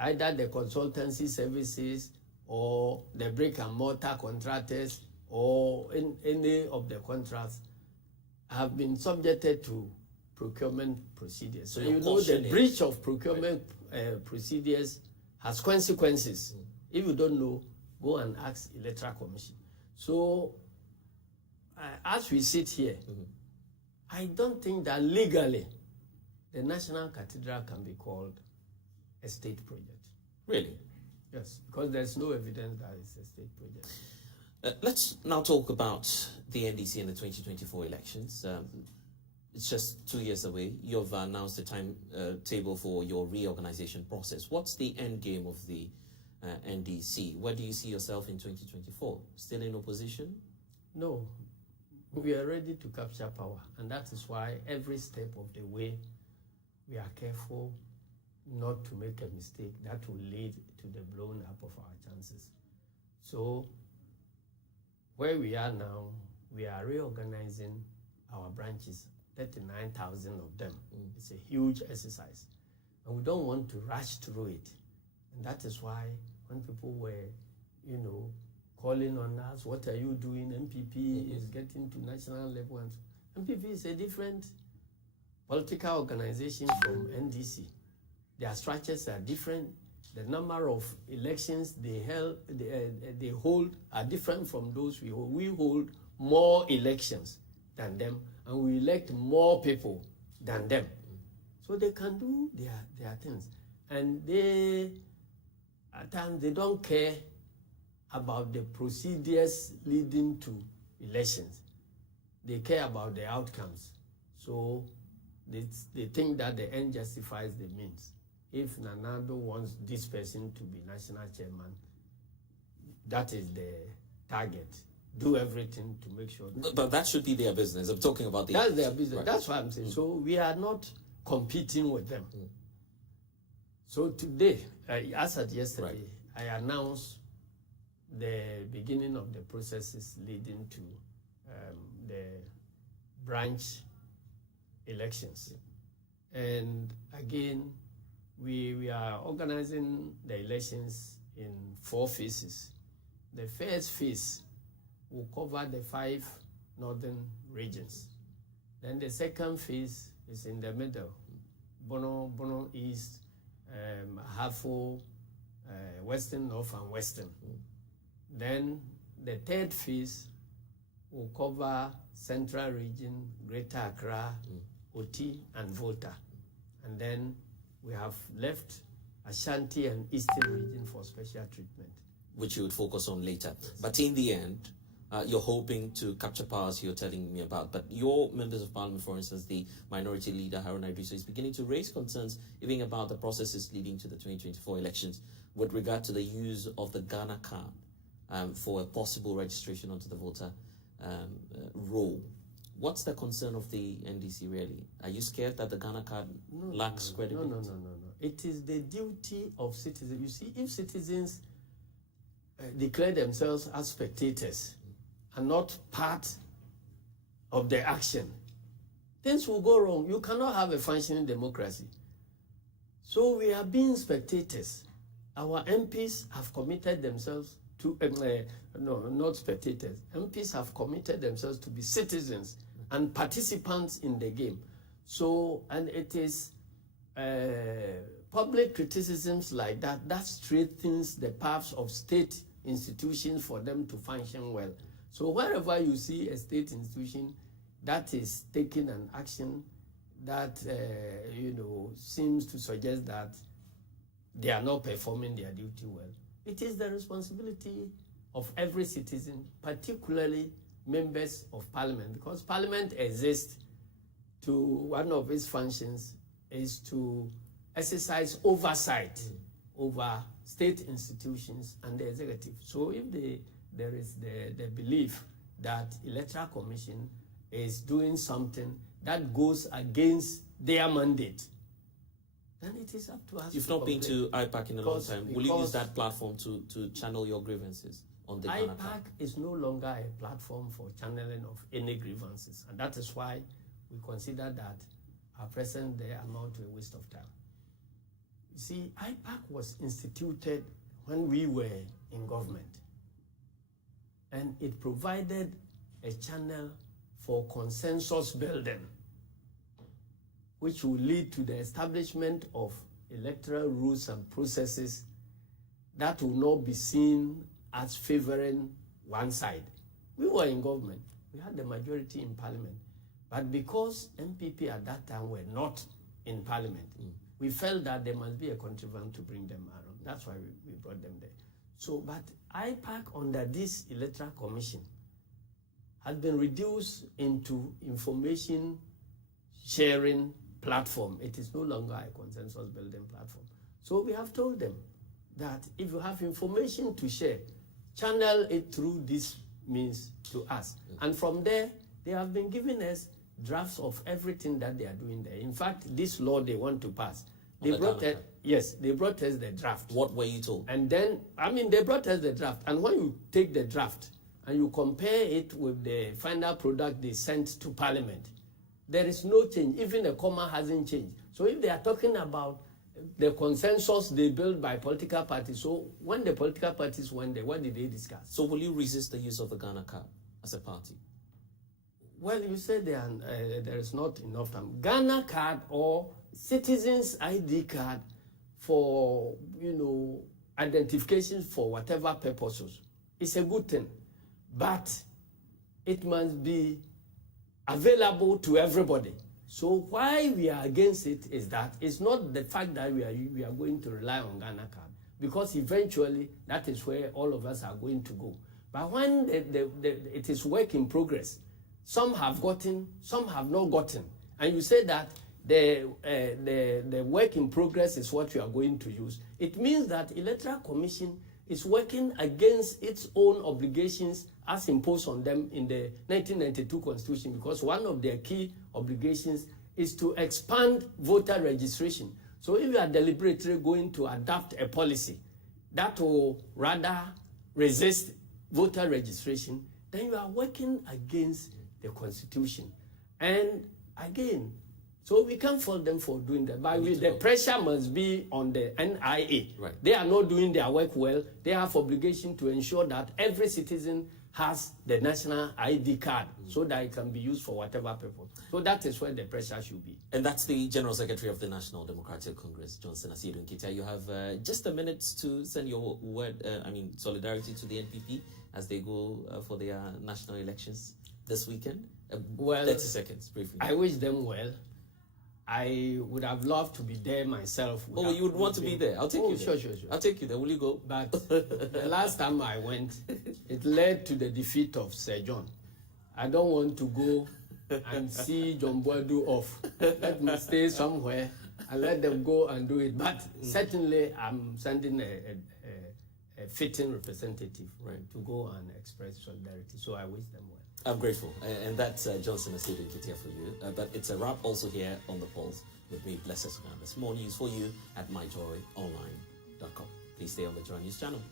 either the consultancy services or the brick and mortar contractors or in any of the contracts have been subjected to procurement procedures. So you know the breach of procurement procedures has consequences. If you don't know, go and ask Electoral Commission. So as we sit here, I don't think that legally the National Cathedral can be called a state project. Really? Yes, because there's no evidence that it's a state project. Let's now talk about the NDC and the 2024 elections. It's just 2 years away. You've announced the timetable for your reorganization process. What's the end game of the NDC? Where do you see yourself in 2024? Still in opposition? No, we are ready to capture power, and that is why every step of the way we are careful not to make a mistake that will lead to the blowing up of our chances. So where we are now, we are reorganizing our branches, 39,000 of them. It's a huge exercise, and we don't want to rush through it. And that is why when people were, calling on us, what are you doing? MPP is getting to national level. And MPP is a different political organization from NDC. Their structures are different. The number of elections they hold are different from those we hold. We hold more elections than them, and we elect more people than them. So they can do their things. And at times, they don't care about the procedures leading to elections. They care about the outcomes. So they think that the end justifies the means. If Nanado wants this person to be national chairman, that is the target. Do everything to make sure. But that should be their business. I'm talking about that's their business. Right. That's what I'm saying. So we are not competing with them. So today, as at yesterday, I announced the beginning of the processes leading to the branch elections. And again, we are organizing the elections in 4 phases. The first phase will cover the 5 northern regions. Then the second phase is in the middle, Bono East, Hafo, Western, North, and Western. Then the third phase will cover Central Region, Greater Accra, Oti, and Volta. And then we have left Ashanti and Eastern Region for special treatment, which you would focus on later. Yes. But in the end, you're hoping to capture power, as you're telling me about. But your members of parliament, for instance, the minority leader, Haruna Idrisu, is beginning to raise concerns even about the processes leading to the 2024 elections with regard to the use of the Ghana card for a possible registration onto the voter roll. What's the concern of the NDC, really? Are you scared that the Ghana card lacks credibility? No. It is the duty of citizens. You see, if citizens declare themselves as spectators and not part of the action, things will go wrong. You cannot have a functioning democracy. So we are being spectators. Our MPs have committed themselves to, not spectators. MPs have committed themselves to be citizens and participants in the game. So, and it is public criticisms like that strengthens the paths of state institutions for them to function well. So wherever you see a state institution that is taking an action that, seems to suggest that they are not performing their duty well, it is the responsibility of every citizen, particularly members of parliament, because parliament exists one of its functions is to exercise oversight over state institutions and the executive. So if there is the belief that Electoral Commission is doing something that goes against their mandate, then it is up to us. You've not been to IPAC in a long time. Will you use that platform to channel your grievances on the Ghana IPAC is no longer a platform for channeling of any grievances, and that is why we consider that our presence there amount to a waste of time. You see, IPAC was instituted when we were in government, and it provided a channel for consensus building, which will lead to the establishment of electoral rules and processes that will not be seen as favoring one side. We were in government. We had the majority in parliament. But because MPP at that time were not in parliament, we felt that there must be a contrivance to bring them around. That's why we brought them there. So, but IPAC under this Electoral Commission has been reduced into information sharing platform. It is no longer a consensus building platform. So we have told them that if you have information to share, channel it through this means to us. And from there, they have been giving us drafts of everything that they are doing there. In fact, this law they want to pass, they brought us the draft. What were you told? And then, they brought us the draft. And when you take the draft and you compare it with the final product they sent to Parliament, there is no change. Even a comma hasn't changed. So if they are talking about the consensus they built by political parties, so when the political parties went there, what did they discuss? So will you resist the use of the Ghana card as a party? Well, you said there is not enough time. Ghana card or citizens ID card for, identification for whatever purposes, it's a good thing. But it must be available to everybody. So why we are against it is that it's not the fact that we are going to rely on Ghana card, because eventually that is where all of us are going to go. But when it is work in progress, some have gotten, some have not gotten, and you say that the work in progress is what you are going to use, it means that Electoral Commission is working against its own obligations as imposed on them in the 1992 Constitution, because one of their key obligations is to expand voter registration. So if you are deliberately going to adopt a policy that will rather resist voter registration, then you are working against the Constitution. And again, so we can't fault them for doing that. But the pressure must be on the NIA. Right. They are not doing their work well. They have obligation to ensure that every citizen has the national ID card so that it can be used for whatever purpose. So that is where the pressure should be. And that's the General Secretary of the National Democratic Congress, Johnson Asiedu Nketia. You have just a minute to send your solidarity to the NPP as they go for their national elections this weekend. 30 seconds, briefly. I wish them well. I would have loved to be there myself. Oh, you would want to be there? I'll take you there. Sure. I'll take you there. Will you go? But the last time I went, it led to the defeat of Sir John. I don't want to go and see John Boadu off. Let me stay somewhere and let them go and do it. But certainly I'm sending a fitting representative to go and express solidarity. So I wish them well. I'm grateful. And that's Johnson Asiedu Nketia for you. But it's a wrap also here on The Pulse with me, Blessed Sugandas. More news for you at myjoyonline.com. Please stay on the Joy News channel.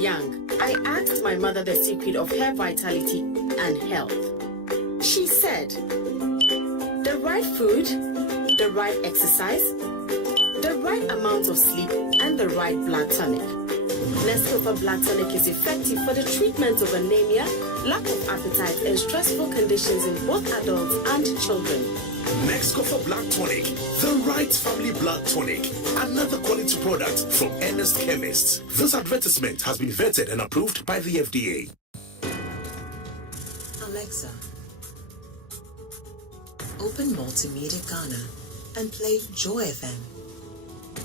Young, I asked my mother the secret of her vitality and health. She said, the right food, the right exercise, the right amount of sleep, and the right blood tonic. Nescafe Black Tonic is effective for the treatment of anemia, lack of appetite, and stressful conditions in both adults and children. Nescafe Black Tonic, the right family blood tonic. Another quality product from Ernest Chemists. This advertisement has been vetted and approved by the FDA. Alexa, open Multimedia Ghana and play Joy FM.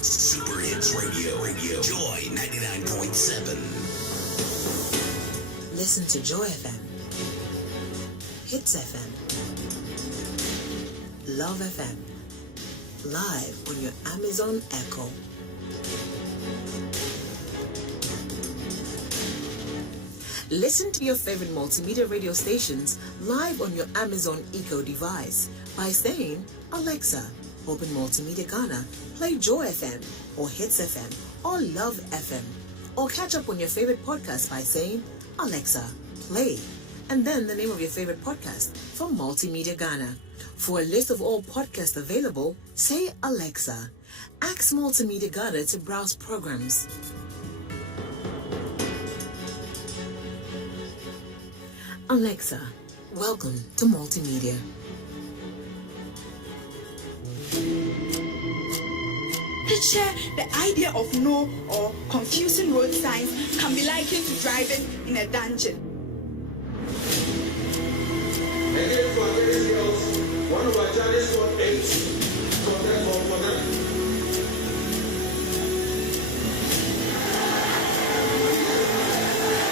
Super Hits Radio, Joy 99.7. Listen to Joy FM, Hits FM, Love FM, live on your Amazon Echo. Listen to your favorite multimedia radio stations live on your Amazon Echo device by saying, Alexa, open Multimedia Ghana, play Joy FM or Hits FM or Love FM. Or catch up on your favorite podcast by saying, Alexa, play, and then the name of your favorite podcast from Multimedia Ghana. For a list of all podcasts available, say Alexa. Ask Multimedia Ghana to browse programs. Alexa, welcome to Multimedia. Picture the idea of no or confusing road signs can be likened to driving in a dungeon. Again, for various girls, one of our Chinese scored 8 for them.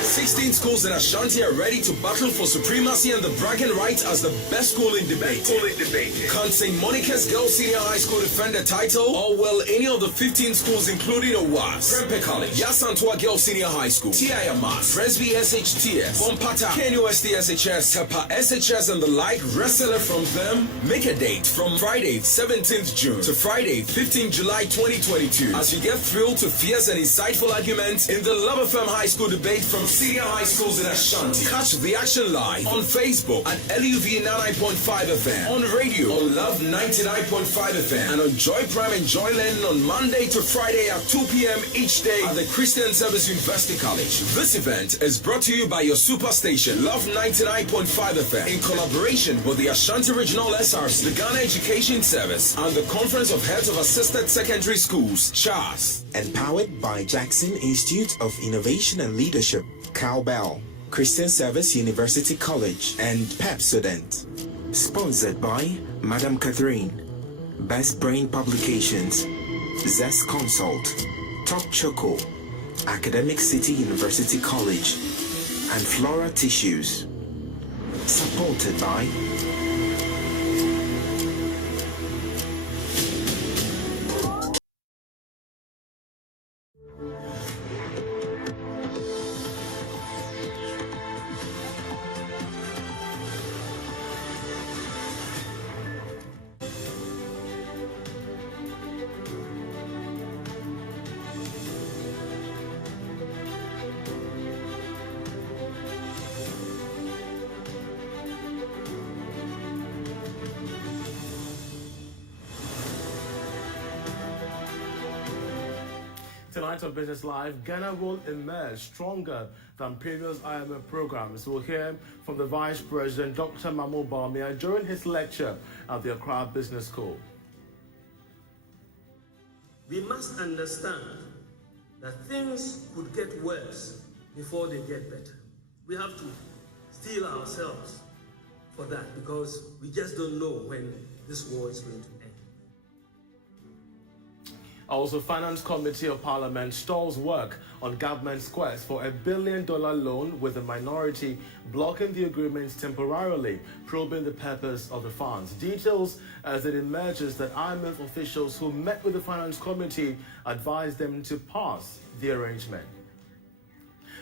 16 schools in Ashanti are ready to battle for supremacy and the bragging rights as the best school in debate. Can St. Monica's Girls Senior High School defend the title? Or will any of the 15 schools, including OWAS, Prempeh College, Yasantua Girls Senior High School, TIMAS, Presby SHTS, Bompata, KNUST SHS, Tepa SHS, and the like wrestle it from them? Make a date from Friday 17th June to Friday 15th July 2022 as you get thrilled to fierce and insightful arguments in the Love FM High School debate from senior high schools in Ashanti. Catch the action live on Facebook at LUV 99.5 FM, on radio on Love 99.5 FM, and on Joy Prime and Joy Learning on Monday to Friday at 2 p.m. each day at the Christian Service University College. This event is brought to you by your superstation, Love 99.5 FM, in collaboration with the Ashanti Regional SRC, the Ghana Education Service, and the Conference of Heads of Assisted Secondary Schools, CHAS. Empowered by Jackson Institute of Innovation and Leadership, Cowbell, Christian Service University College, and Pepsodent. Sponsored by Madam Catherine, Best Brain Publications, Zest Consult, Top Choco, Academic City University College, and Flora Tissues. Supported by Tonight on Business Live, Ghana will emerge stronger than previous IMF programs. We'll hear from the Vice President, Dr. Mamu Bawumia, during his lecture at the Accra Business School. We must understand that things could get worse before they get better. We have to steel ourselves for that because we just don't know when this war is going to end. Also, Finance Committee of Parliament stalls work on government's quest for $1 billion loan with the minority blocking the agreement temporarily, probing the purpose of the funds. Details as it emerges that IMF officials who met with the Finance Committee advised them to pass the arrangement.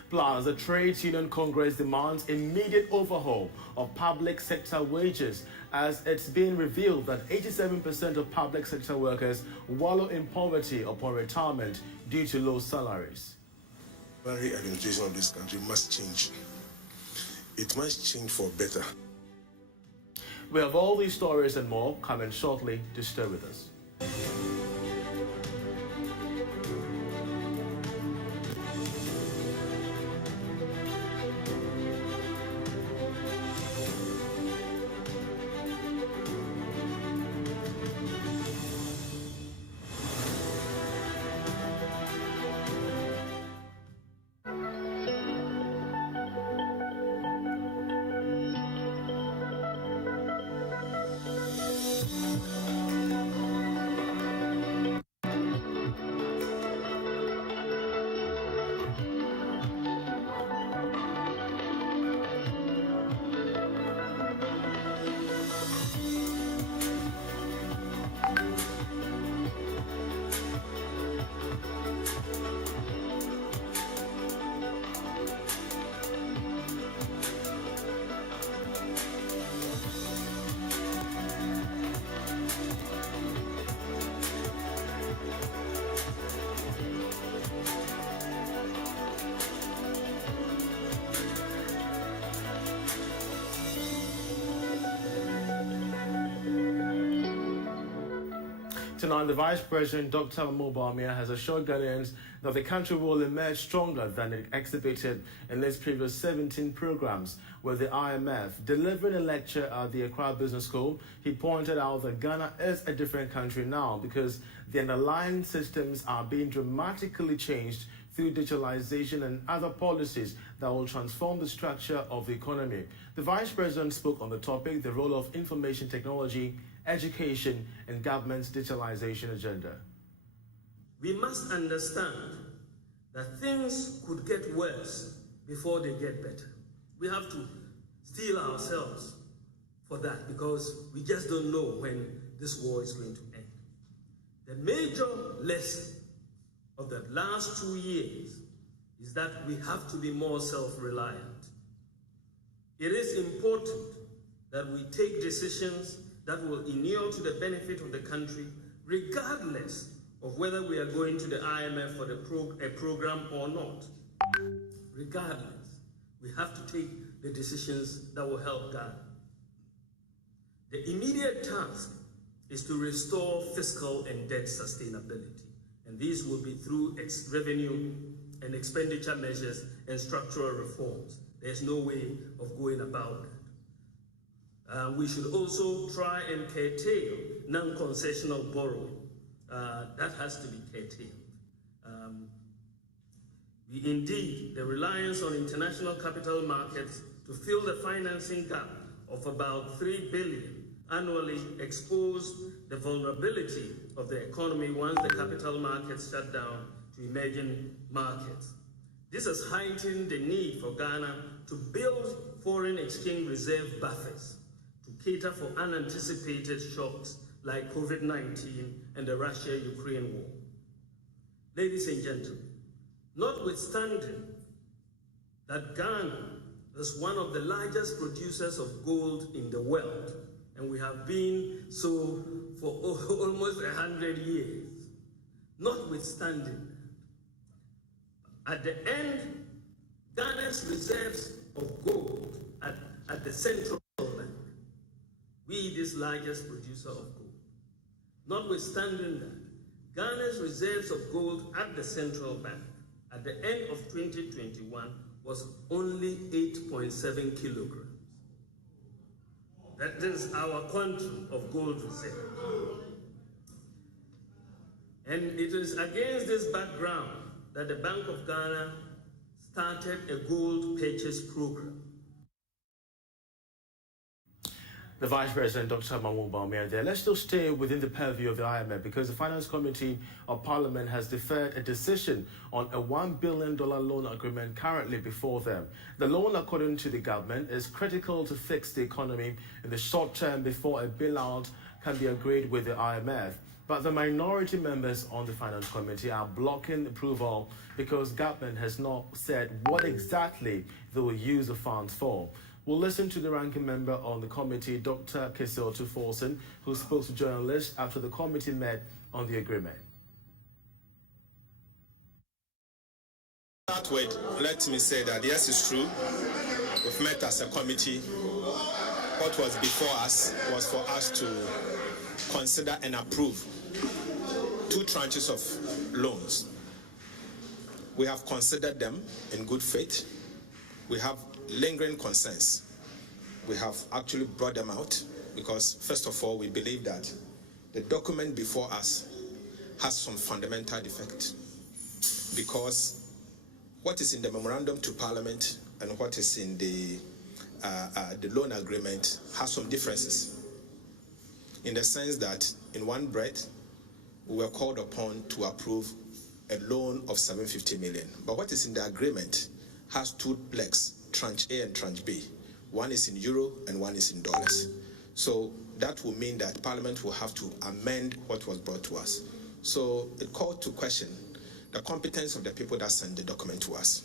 Plus, the Trades Union Congress demands immediate overhaul of public sector wages as it's been revealed that 87% of public sector workers wallow in poverty upon retirement due to low salaries. The administration of this country must change. It must change for better. We have all these stories and more coming shortly. To stay with us. Tonight, the Vice President, Dr. Mubamia, has assured Ghanaians that the country will emerge stronger than it exhibited in its previous 17 programs with the IMF. Delivering a lecture at the Accra Business School, he pointed out that Ghana is a different country now because the underlying systems are being dramatically changed through digitalization and other policies that will transform the structure of the economy. The Vice President spoke on the topic, the role of information technology, education, and government's digitalization agenda. We must understand that things could get worse before they get better. We have to steel ourselves for that because we just don't know when this war is going to end. The major lesson of the last 2 years is that we have to be more self-reliant. It is important that we take decisions that will inure to the benefit of the country, regardless of whether we are going to the IMF for a program or not. Regardless, we have to take the decisions that will help Ghana. The immediate task is to restore fiscal and debt sustainability. And these will be through revenue and expenditure measures and structural reforms. There's no way of going about that. We should also try and curtail non-concessional borrowing. That has to be curtailed. Indeed, the reliance on international capital markets to fill the financing gap of about $3 billion annually exposed the vulnerability of the economy once the capital markets shut down to emerging markets. This has heightened the need for Ghana to build foreign exchange reserve buffers to cater for unanticipated shocks like COVID-19 and the Russia-Ukraine war. Ladies and gentlemen, notwithstanding that Ghana is one of the largest producers of gold in the world, and we have been so for almost 100 years, notwithstanding, at the end, Ghana's reserves of gold at the central bank, we this largest producer of gold, notwithstanding that, Ghana's reserves of gold at the central bank at the end of 2021 was only 8.7 kilograms. That is our quantum of gold reserve. And it is against this background that the Bank of Ghana started a gold purchase program. The Vice President, Dr. Mahmoud Bawumia there. Let's still stay within the purview of the IMF because the Finance Committee of Parliament has deferred a decision on a $1 billion loan agreement currently before them. The loan, according to the government, is critical to fix the economy in the short term before a bailout can be agreed with the IMF. But the minority members on the Finance Committee are blocking approval because government has not said what exactly they will use the funds for. We'll listen to the ranking member on the committee, Dr. Nketia, who spoke to journalists after the committee met on the agreement. To start with, let me say that yes, it's true. We've met as a committee. What was before us was for us to consider and approve 2 tranches of loans. We have considered them in good faith. We have lingering concerns. We have actually brought them out because, first of all, we believe that the document before us has some fundamental defect because what is in the memorandum to Parliament and what is in the loan agreement has some differences in the sense that in one breath we were called upon to approve a loan of 750 million, but what is in the agreement has 2 legs, tranche A and tranche B. One is in euro and one is in dollars. So that will mean that Parliament will have to amend what was brought to us. So it called to question the competence of the people that sent the document to us.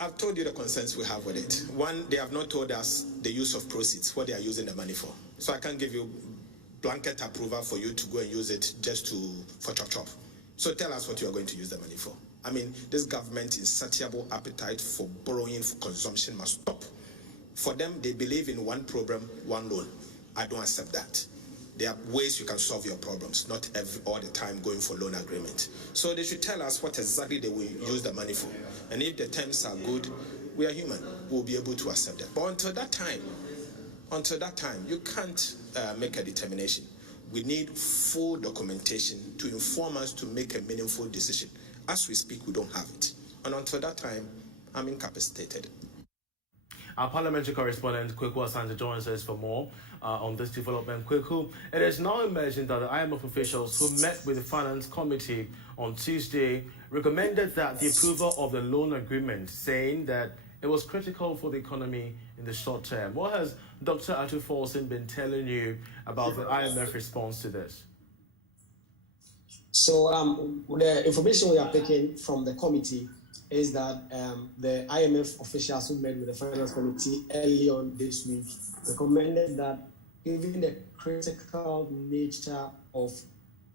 I've told you the concerns we have with it. One, they have not told us the use of proceeds, what they are using the money for. So I can't give you blanket approval for you to go and use it just for chop. So tell us what you are going to use the money for. I mean, this government's insatiable appetite for borrowing for consumption must stop. For them, they believe in one program, one loan. I don't accept that. there are ways you can solve your problems, not all the time going for loan agreement. So they should tell us what exactly they will use the money for. And if the terms are good, we are human. We'll be able to accept that. But until that time, you can't make a determination. We need full documentation to inform us to make a meaningful decision. As we speak, we don't have it. And until that time, I'm incapacitated. Our parliamentary correspondent, Kweku Asante, joins us for more on this development. Kweku, it is now emerging that the IMF officials who met with the Finance Committee on Tuesday recommended that the approval of the loan agreement, saying that it was critical for the economy in the short term. What has Dr. Atu-Forson been telling you about the IMF response to this? So the information we are taking from the committee is that the IMF officials who met with the Finance Committee early on this week recommended that given the critical nature of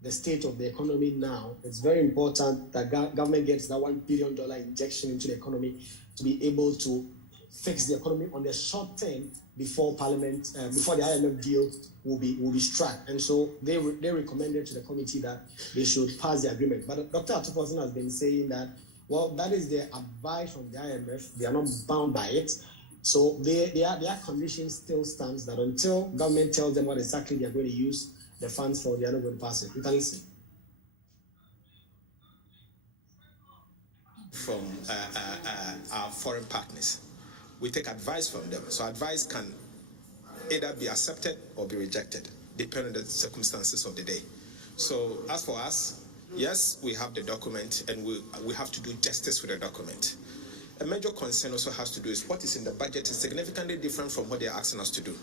the state of the economy now, it's very important that government gets that $1 billion injection into the economy to be able to fix the economy on the short term before Parliament, before the IMF deal will be struck. And so they recommended to the committee that they should pass the agreement. But Dr. Atu-Forson has been saying that, well, that is the advice from the IMF. They are not bound by it. So their condition still stands that until government tells them what exactly they are going to use the funds for, they are not going to pass it. You can listen. From our foreign partners, we take advice from them. So advice can either be accepted or be rejected, depending on the circumstances of the day. So as for us, yes, we have the document and we have to do justice with the document. A major concern also has to do is what is in the budget is significantly different from what they are asking us to do.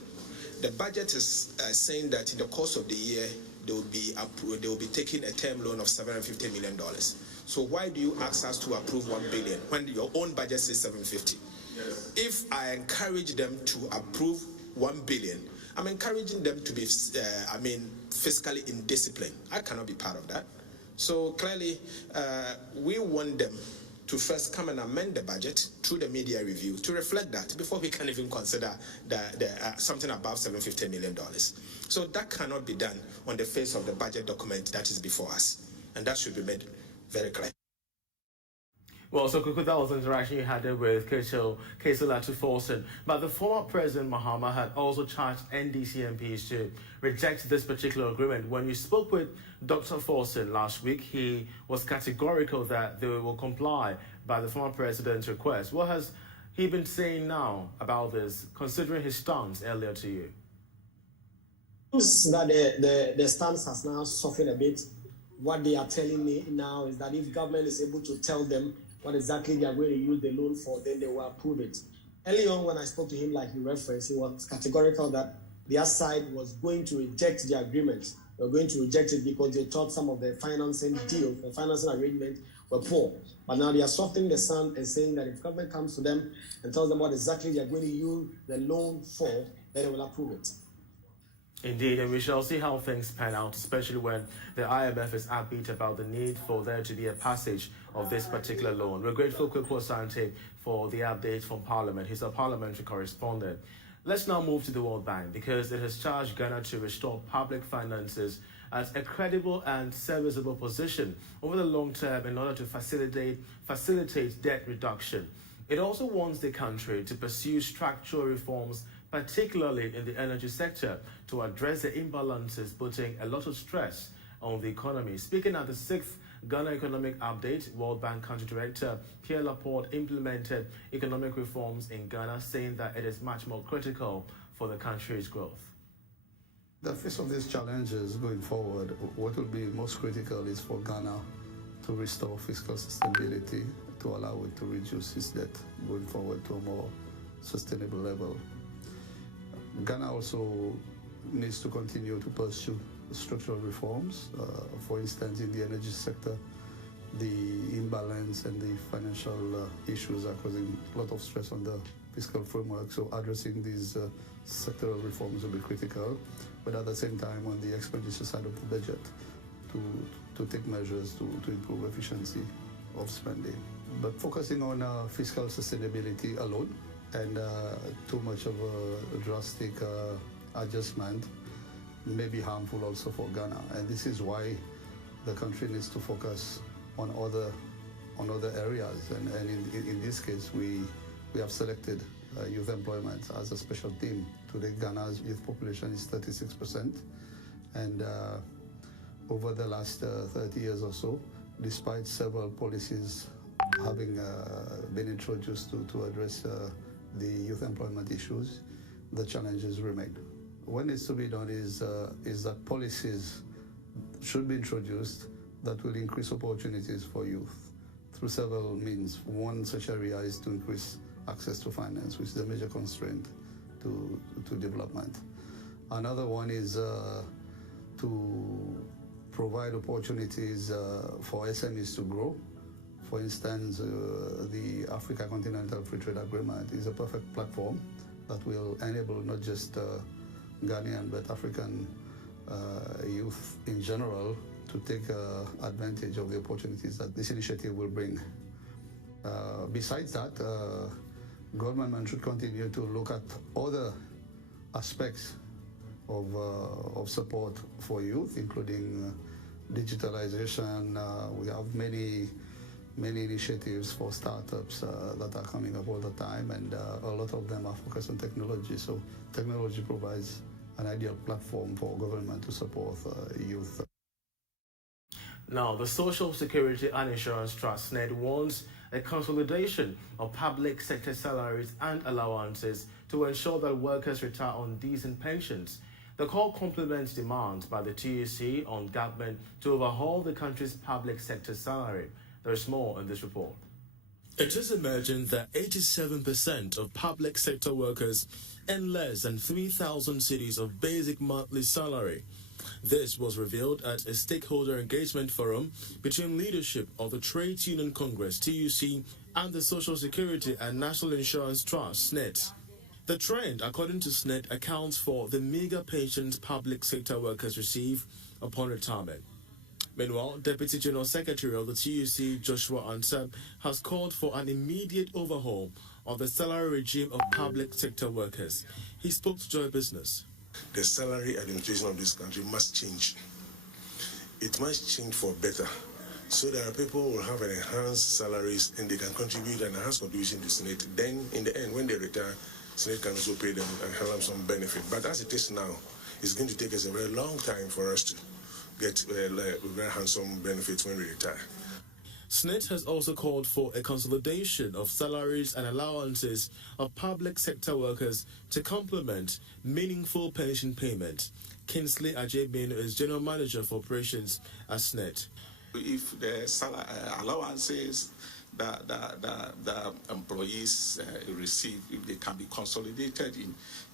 The budget is saying that in the course of the year, they will be taking a term loan of $750 million. So why do you ask us to approve $1 billion when your own budget says $750? Yes. If I encourage them to approve $1 billion, I'm encouraging them to be, fiscally indisciplined. I cannot be part of that. So clearly, we want them to first come and amend the budget through the media review to reflect that before we can even consider something above $750 million. So that cannot be done on the face of the budget document that is before us. And that should be made very clear. Well, so Kuku, that was the interaction you had with Kweku Atu-Forson. But the former President Mahama had also charged NDC MPs to reject this particular agreement. When you spoke with Dr. Forson last week, he was categorical that they will comply by the former president's request. What has he been saying now about this, considering his stance earlier to you? That the stance has now softened a bit. What they are telling me now is that if government is able to tell them what exactly they are going to use the loan for, then they will approve it. Early on, when I spoke to him, like you referenced, he was categorical that their side was going to reject the agreement. They were going to reject it because they thought some of the financing deals, the financing arrangements were poor. But now they are softening the stand and saying that if government comes to them and tells them what exactly they are going to use the loan for, then they will approve it. Indeed, and we shall see how things pan out, especially when the IMF is upbeat about the need for there to be a passage of this particular loan. We're grateful to Kweku Asante for the update from Parliament. He's a parliamentary correspondent. Let's now move to the World Bank because it has charged Ghana to restore public finances as a credible and serviceable position over the long term in order to facilitate debt reduction. It also wants the country to pursue structural reforms, particularly in the energy sector, to address the imbalances putting a lot of stress on the economy. Speaking at the 6th Ghana Economic Update, World Bank Country Director Pierre Laporte implemented economic reforms in Ghana, saying that it is much more critical for the country's growth. In the face of these challenges going forward, what will be most critical is for Ghana to restore fiscal sustainability, to allow it to reduce its debt going forward to a more sustainable level. Ghana also needs to continue to pursue structural reforms. For instance, in the energy sector, the imbalance and the financial issues are causing a lot of stress on the fiscal framework. So addressing these sectoral reforms will be critical. But at the same time, on the expenditure side of the budget, to take measures to improve efficiency of spending. But focusing on fiscal sustainability alone and too much of a drastic adjustment may be harmful also for Ghana. And this is why the country needs to focus on other areas. And in this case, we have selected youth employment as a special theme. Today, Ghana's youth population is 36%. And over the last 30 years or so, despite several policies having been introduced to address the youth employment issues, the challenges remain. What needs to be done is that policies should be introduced that will increase opportunities for youth through several means. One such area is to increase access to finance, which is a major constraint to development. Another one is to provide opportunities for SMEs to grow. For instance, the Africa Continental Free Trade Agreement is a perfect platform that will enable not just Ghanaian but African youth in general to take advantage of the opportunities that this initiative will bring. Besides that, government should continue to look at other aspects of support for youth, including digitalization. We have many initiatives for startups that are coming up all the time, and a lot of them are focused on technology. So technology provides an ideal platform for government to support youth. Now, the Social Security and Insurance Trust, SNED, wants a consolidation of public sector salaries and allowances to ensure that workers retire on decent pensions. The call complements demands by the TUC on government to overhaul the country's public sector salary. There is more in this report. It is emerging that 87% of public sector workers earn less than 3,000 cedis of basic monthly salary. This was revealed at a stakeholder engagement forum between leadership of the Trades Union Congress, TUC, and the Social Security and National Insurance Trust, SNED. The trend, according to SNED, accounts for the meager pensions public sector workers receive upon retirement. Meanwhile, Deputy General Secretary of the TUC, Joshua Ansab, has called for an immediate overhaul of the salary regime of public sector workers. He spoke to Joy Business. The salary administration of this country must change. It must change for better, so that people will have an enhanced salaries and they can contribute an enhanced contribution to Senate. Then, in the end, when they retire, Senate can also pay them and help them some benefit. But as it is now, it's going to take us a very long time for us to get very handsome benefits when we retire. SNED has also called for a consolidation of salaries and allowances of public sector workers to complement meaningful pension payment. Kingsley Ajebin is General Manager for Operations at SNED. If the salary allowances that the employees receive, if they can be consolidated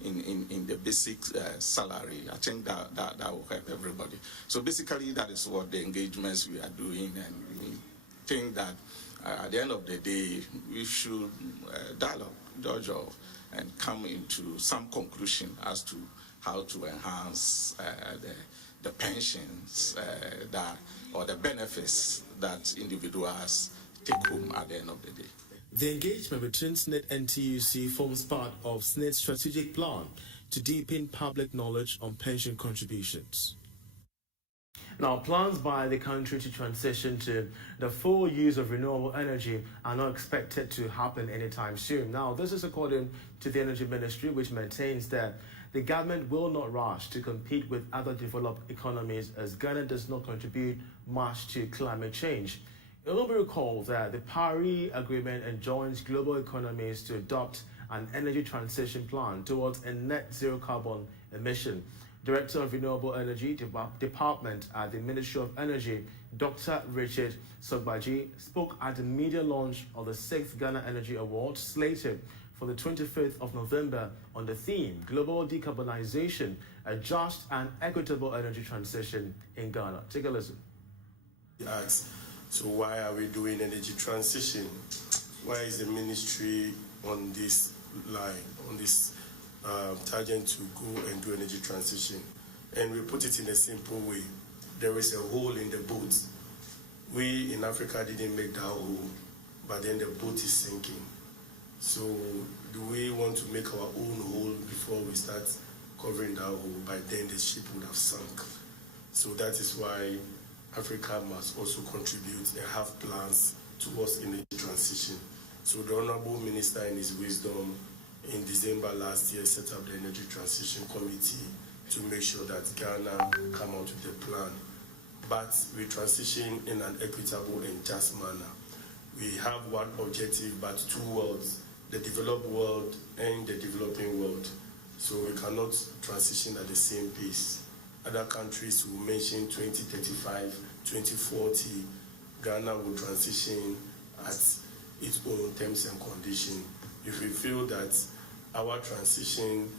in the basic salary, I think that will help everybody. So basically, that is what the engagements we are doing, and we think that at the end of the day, we should dialogue, judge of, and come into some conclusion as to how to enhance the pensions or the benefits that individuals take home at the end of the day. The engagement between SNED and TUC forms part of SNED's strategic plan to deepen public knowledge on pension contributions. Now, plans by the country to transition to the full use of renewable energy are not expected to happen anytime soon. Now, this is according to the Energy Ministry, which maintains that the government will not rush to compete with other developed economies, as Ghana does not contribute much to climate change. It will be recalled that the Paris Agreement enjoins global economies to adopt an energy transition plan towards a net zero carbon emission. Director of Renewable Energy Department at the Ministry of Energy, Dr. Richard Sogbaji, spoke at the media launch of the 6th Ghana Energy Awards, slated for the 25th of November, on the theme Global Decarbonization, a Just and Equitable Energy Transition in Ghana. Take a listen. He asks, so why are we doing energy transition? Why is the ministry on this line, on this target to go and do energy transition? And we put it in a simple way. There is a hole in the boat. We in Africa didn't make that hole, but then the boat is sinking. So do we want to make our own hole before we start covering that hole, by then the ship would have sunk. So that is why Africa must also contribute and have plans towards energy transition. So the Honorable Minister, in his wisdom, in December last year, set up the Energy Transition Committee to make sure that Ghana come out with a plan. But we transition in an equitable and just manner. We have one objective, but two worlds, the developed world and the developing world. So we cannot transition at the same pace. Other countries will mention 2035, 2040. Ghana will transition at its own terms and conditions. If we feel that our transition,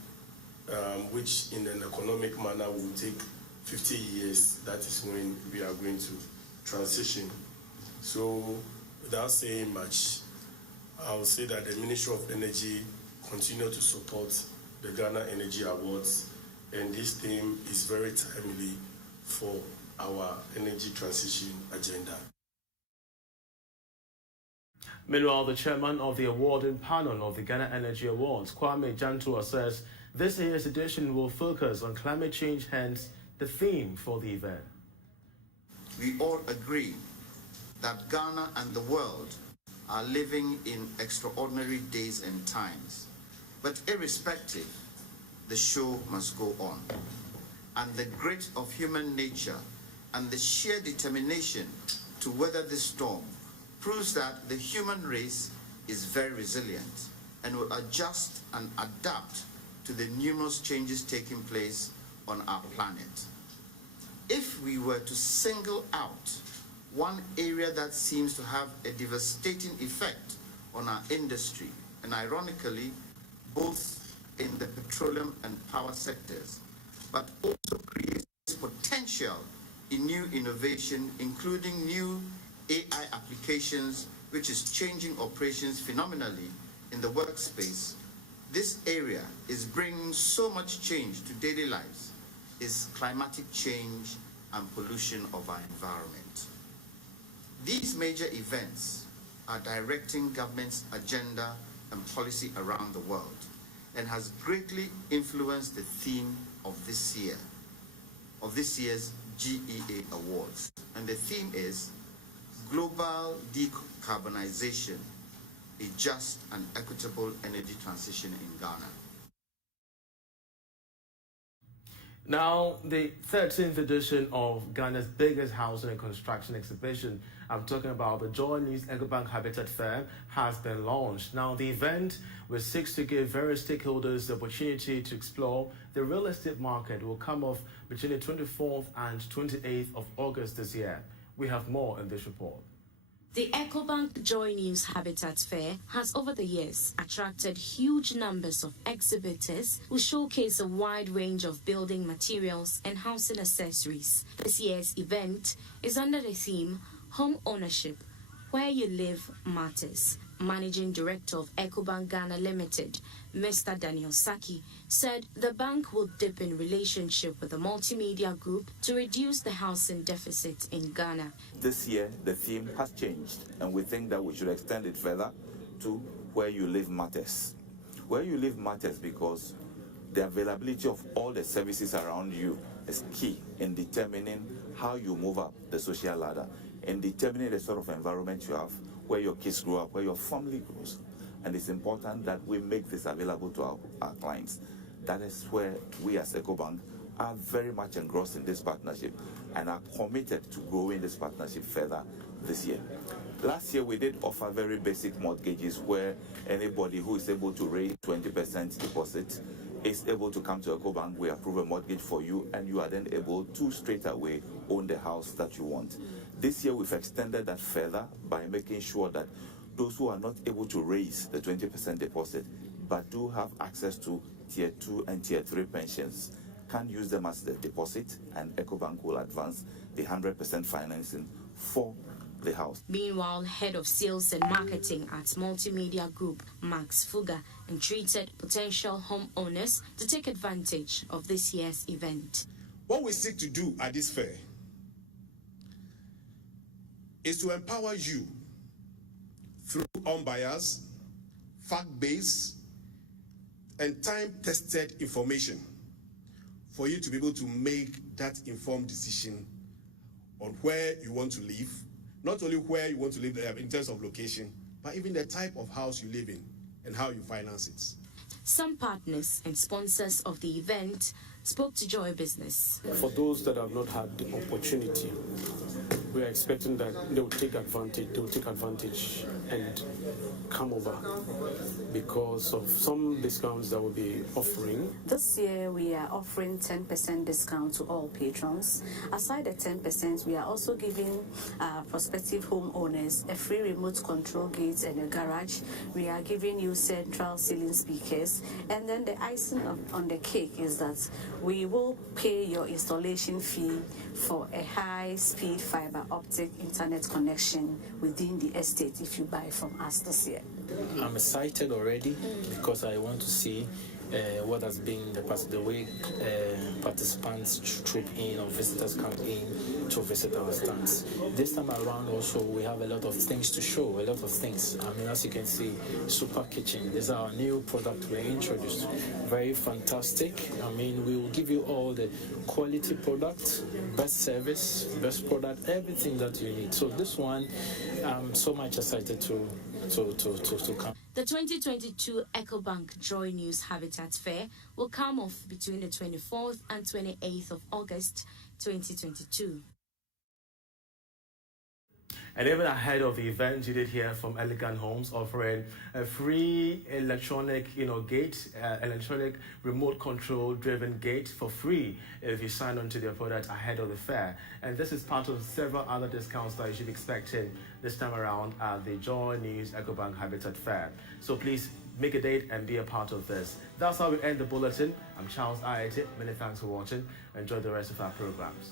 which in an economic manner will take 50 years, that is when we are going to transition. So without saying much, I will say that the Ministry of Energy continue to support the Ghana Energy Awards, and this theme is very timely for our energy transition agenda. Meanwhile, the chairman of the awarding panel of the Ghana Energy Awards, Kwame Jantua, says this year's edition will focus on climate change, hence the theme for the event. We all agree that Ghana and the world are living in extraordinary days and times. But irrespective, the show must go on. And the grit of human nature and the sheer determination to weather this storm proves that the human race is very resilient and will adjust and adapt to the numerous changes taking place on our planet. If we were to single out one area that seems to have a devastating effect on our industry, and ironically, both in the petroleum and power sectors, but also creates potential in new innovation, including new AI applications, which is changing operations phenomenally in the workspace. This area is bringing so much change to daily lives, is climatic change and pollution of our environment. These major events are directing government's agenda and policy around the world and has greatly influenced the theme of this year's GEA Awards. And the theme is Global Decarbonization, a just and equitable energy transition in Ghana. Now, the 13th edition of Ghana's biggest housing and construction exhibition, I'm talking about the Joy News EcoBank Habitat Fair, has been launched. Now, the event, which seeks to give various stakeholders the opportunity to explore the real estate market, will come off between the 24th and 28th of August this year. We have more in this report. The EcoBank Joy News Habitat Fair has over the years attracted huge numbers of exhibitors who showcase a wide range of building materials and housing accessories. This year's event is under the theme Home Ownership, Where You Live Matters. Managing Director of EcoBank Ghana Limited, Mr. Daniel Saki, said the bank will dip in relationship with the multimedia group to reduce the housing deficit in Ghana. This year, the theme has changed, and we think that we should extend it further to Where You Live Matters. Where you live matters because the availability of all the services around you is key in determining how you move up the social ladder, in determining the sort of environment you have, where your kids grow up, where your family grows. And it's important that we make this available to our clients. That is where we as EcoBank are very much engrossed in this partnership and are committed to growing this partnership further this year. Last year, we did offer very basic mortgages where anybody who is able to raise 20% deposit is able to come to EcoBank. We approve a mortgage for you, and you are then able to straight away own the house that you want. This year, we've extended that further by making sure that those who are not able to raise the 20% deposit but do have access to Tier 2 and Tier 3 pensions can use them as the deposit, and EcoBank will advance the 100% financing for the house. Meanwhile, Head of Sales and Marketing at Multimedia Group, Max Fuga, entreated potential homeowners to take advantage of this year's event. What we seek to do at this fair is to empower you through unbiased, fact-based, and time-tested information for you to be able to make that informed decision on where you want to live, not only where you want to live in terms of location, but even the type of house you live in and how you finance it. Some partners and sponsors of the event spoke to Joy Business. For those that have not had the opportunity, we are expecting that they will take advantage and come over because of some discounts that we'll be offering. This year we are offering 10% discount to all patrons. Aside the 10%, we are also giving prospective homeowners a free remote control gate and a garage. We are giving you central ceiling speakers. And then the icing on the cake is that we will pay your installation fee for a high-speed fiber optic internet connection within the estate if you buy from us this year. I'm excited already because I want to see what has been the way participants troop in or visitors come in to visit our stands. This time around also we have a lot of things to show, a lot of things. I mean, as you can see, Super Kitchen, this is our new product we introduced. Very fantastic. I mean, we will give you all the quality product, best service, best product, everything that you need. So this one, I'm so much excited to come. The 2022 EcoBank Joy News Habitat Fair will come off between the 24th and 28th of August 2022. And even ahead of the event, you did hear from Elegant Homes offering a free electronic, electronic remote control driven gate for free if you sign on to their product ahead of the fair. And this is part of several other discounts that you should be expecting this time around at the Joy News EcoBank Habitat Fair. So please make a date and be a part of this. That's how we end the bulletin. I'm Charles Ayete. Many thanks for watching. Enjoy the rest of our programs.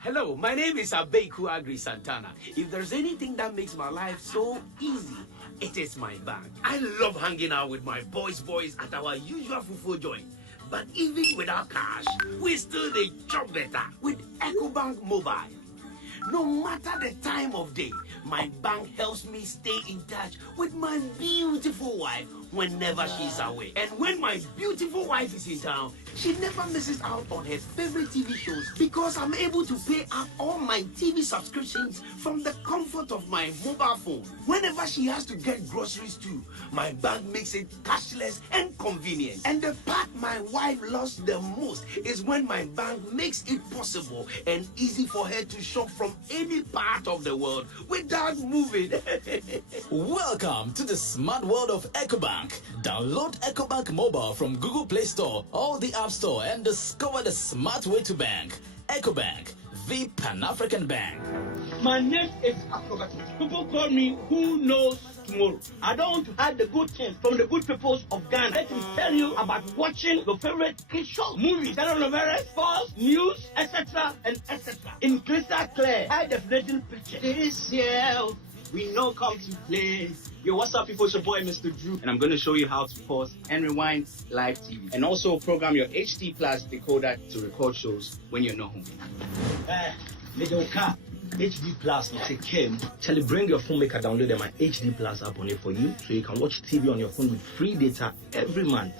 Hello, my name is Abeku Agri Santana. If there's anything that makes my life so easy, it is my bank. I love hanging out with my boys at our usual fufu joint. But even without cash, we still dey chop better with EcoBank Mobile. No matter the time of day, my bank helps me stay in touch with my beautiful wife whenever she's away. And when my beautiful wife is in town, she never misses out on her favorite TV shows because I'm able to pay up all my TV subscriptions from the comfort of my mobile phone. Whenever she has to get groceries too, my bank makes it cashless and convenient. And the part my wife loves the most is when my bank makes it possible and easy for her to shop from any part of the world without moving. Welcome to the smart world of EcoBank. Download EcoBank Mobile from Google Play Store or the App Store and discover the smart way to bank. EcoBank, the Pan-African Bank. My name is Acrobatic. People call me Who Knows Tomorrow. I don't want to hide the good things from the good people of Ghana. Let me tell you about watching your favorite kid show, movies, telenovelas, sports, news, etc. and etc. in crystal clear, high definition picture. This year, we know come to play. Yo, what's up, people? It's your boy, Mr. Drew, and I'm going to show you how to pause and rewind live TV. And also program your HD Plus decoder to record shows when you're not home. Little car. HD Plus, it's a cam. Tell you, bring your phone, make a download my HD Plus app on it for you, so you can watch TV on your phone with free data every month.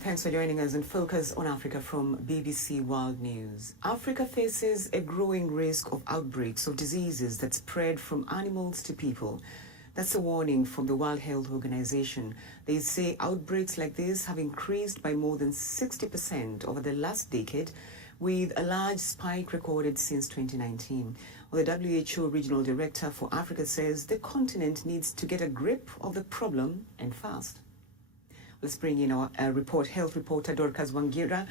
Thanks for joining us in Focus on Africa from BBC World News. Africa faces a growing risk of outbreaks of diseases that spread from animals to people. That's a warning from the World Health Organization. They say outbreaks like this have increased by more than 60% over the last decade, with a large spike recorded since 2019. Well, the WHO Regional Director for Africa says the continent needs to get a grip of the problem and fast. Let's bring in our health reporter, Dorcas Wangira.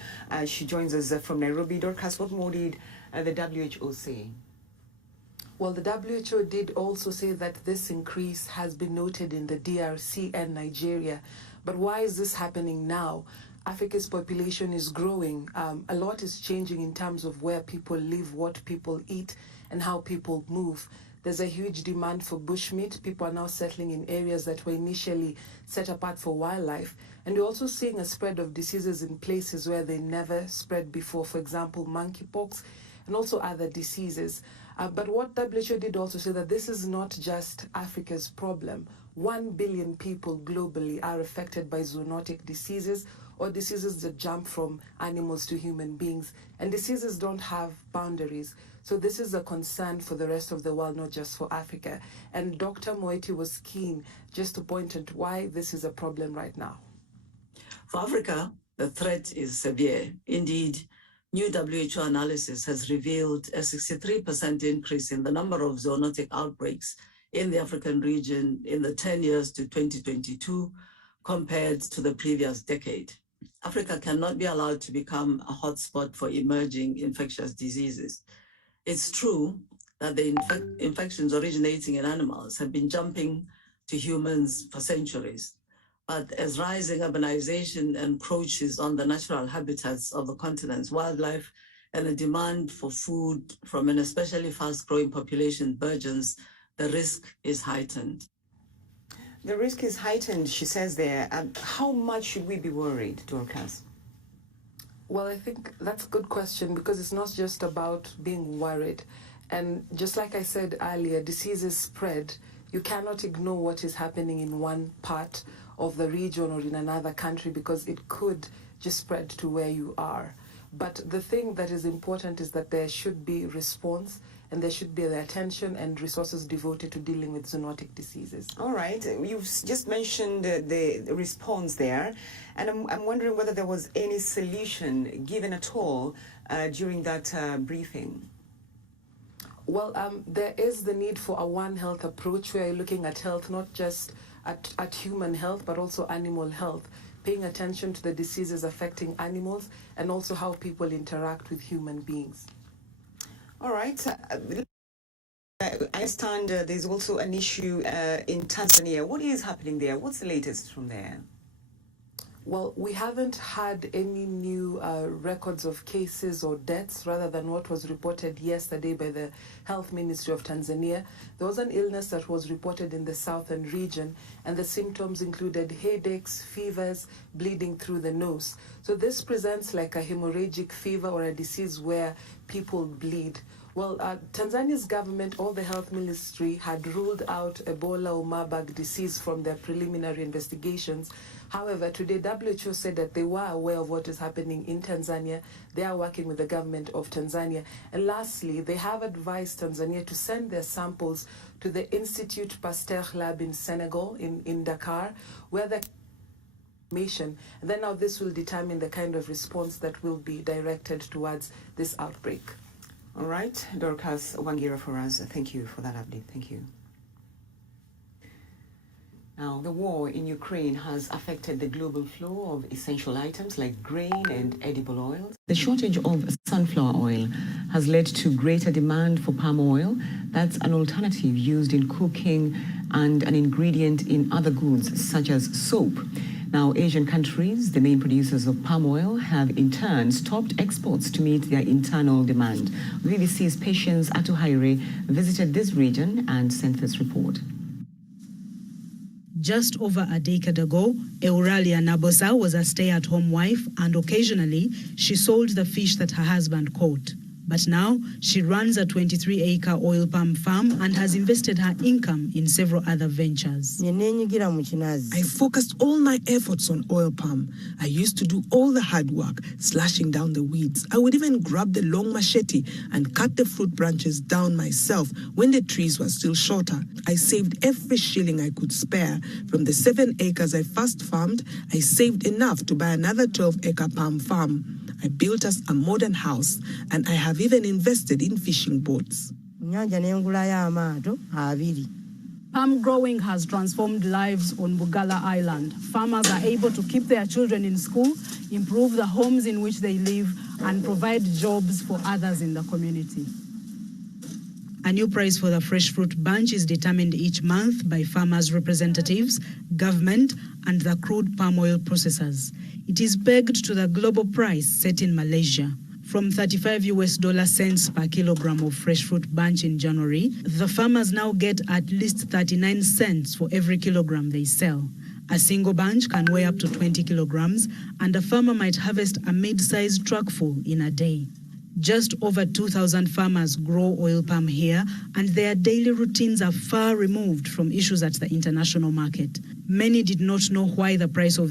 She joins us from Nairobi. Dorcas, what more did the WHO say? Well, the WHO did also say that this increase has been noted in the DRC and Nigeria. But why is this happening now? Africa's population is growing. A lot is changing in terms of where people live, what people eat, and how people move. There's a huge demand for bushmeat. People are now settling in areas that were initially set apart for wildlife. And we're also seeing a spread of diseases in places where they never spread before, for example, monkeypox and also other diseases. But what WHO did also say that this is not just Africa's problem. 1 billion people globally are affected by zoonotic diseases or diseases that jump from animals to human beings. And diseases don't have boundaries. So this is a concern for the rest of the world, not just for Africa. And Dr. Moeti was keen just to point out why this is a problem right now. For Africa, the threat is severe. Indeed, new WHO analysis has revealed a 63% increase in the number of zoonotic outbreaks in the African region in the 10 years to 2022 compared to the previous decade. Africa cannot be allowed to become a hotspot for emerging infectious diseases. It's true that the infections originating in animals have been jumping to humans for centuries. But as rising urbanization encroaches on the natural habitats of the continent's wildlife and the demand for food from an especially fast-growing population burgeons, the risk is heightened. The risk is heightened, she says there. How much should we be worried, Dorcas? Well, I think that's a good question because it's not just about being worried. And just like I said earlier, diseases spread. You cannot ignore what is happening in one part of the region or in another country because it could just spread to where you are. But the thing that is important is that there should be response and there should be the attention and resources devoted to dealing with zoonotic diseases. All right. You've just mentioned the response there, and I'm wondering whether there was any solution given at all during that briefing. Well, there is the need for a One Health approach where you're looking at health, not just at human health, but also animal health, paying attention to the diseases affecting animals and also how people interact with human beings. All right. I understand there's also an issue in Tanzania. What is happening there? What's the latest from there? Well, we haven't had any new records of cases or deaths rather than what was reported yesterday by the Health Ministry of Tanzania. There was an illness that was reported in the southern region, and the symptoms included headaches, fevers, bleeding through the nose. So this presents like a hemorrhagic fever or a disease where people bleed. Well, Tanzania's government, all the health ministry, had ruled out Ebola or Marburg disease from their preliminary investigations. However, today WHO said that they were aware of what is happening in Tanzania. They are working with the government of Tanzania. And lastly, they have advised Tanzania to send their samples to the Institute Pasteur lab in Senegal, in Dakar, where the information, and then now this will determine the kind of response that will be directed towards this outbreak. All right, Dorcas Wangira for us. Thank you for that update. Thank you. Now, the war in Ukraine has affected the global flow of essential items like grain and edible oils. The shortage of sunflower oil has led to greater demand for palm oil. That's an alternative used in cooking and an ingredient in other goods such as soap. Now, Asian countries, the main producers of palm oil, have in turn stopped exports to meet their internal demand. BBC's Patience Atuhaire visited this region and sent this report. Just over a decade ago, Euralia Nabosa was a stay-at-home wife, and occasionally she sold the fish that her husband caught. But now she runs a 23-acre oil palm farm and has invested her income in several other ventures. I focused all my efforts on oil palm. I used to do all the hard work, slashing down the weeds. I would even grab the long machete and cut the fruit branches down myself when the trees were still shorter. I saved every shilling I could spare. From the 7 acres I first farmed, I saved enough to buy another 12-acre palm farm. I built us a modern house, and I have even invested in fishing boats. Palm growing has transformed lives on Bugala Island. Farmers are able to keep their children in school, improve the homes in which they live, and provide jobs for others in the community. A new price for the fresh fruit bunch is determined each month by farmers' representatives, government, and the crude palm oil processors. It is pegged to the global price set in Malaysia. From $35 per kilogram of fresh fruit bunch in January, the farmers now get at least 39 cents for every kilogram they sell. A single bunch can weigh up to 20 kilograms, and a farmer might harvest a mid-sized truckful in a day. Just over 2,000 farmers grow oil palm here, and their daily routines are far removed from issues at the international market. Many did not know why the price of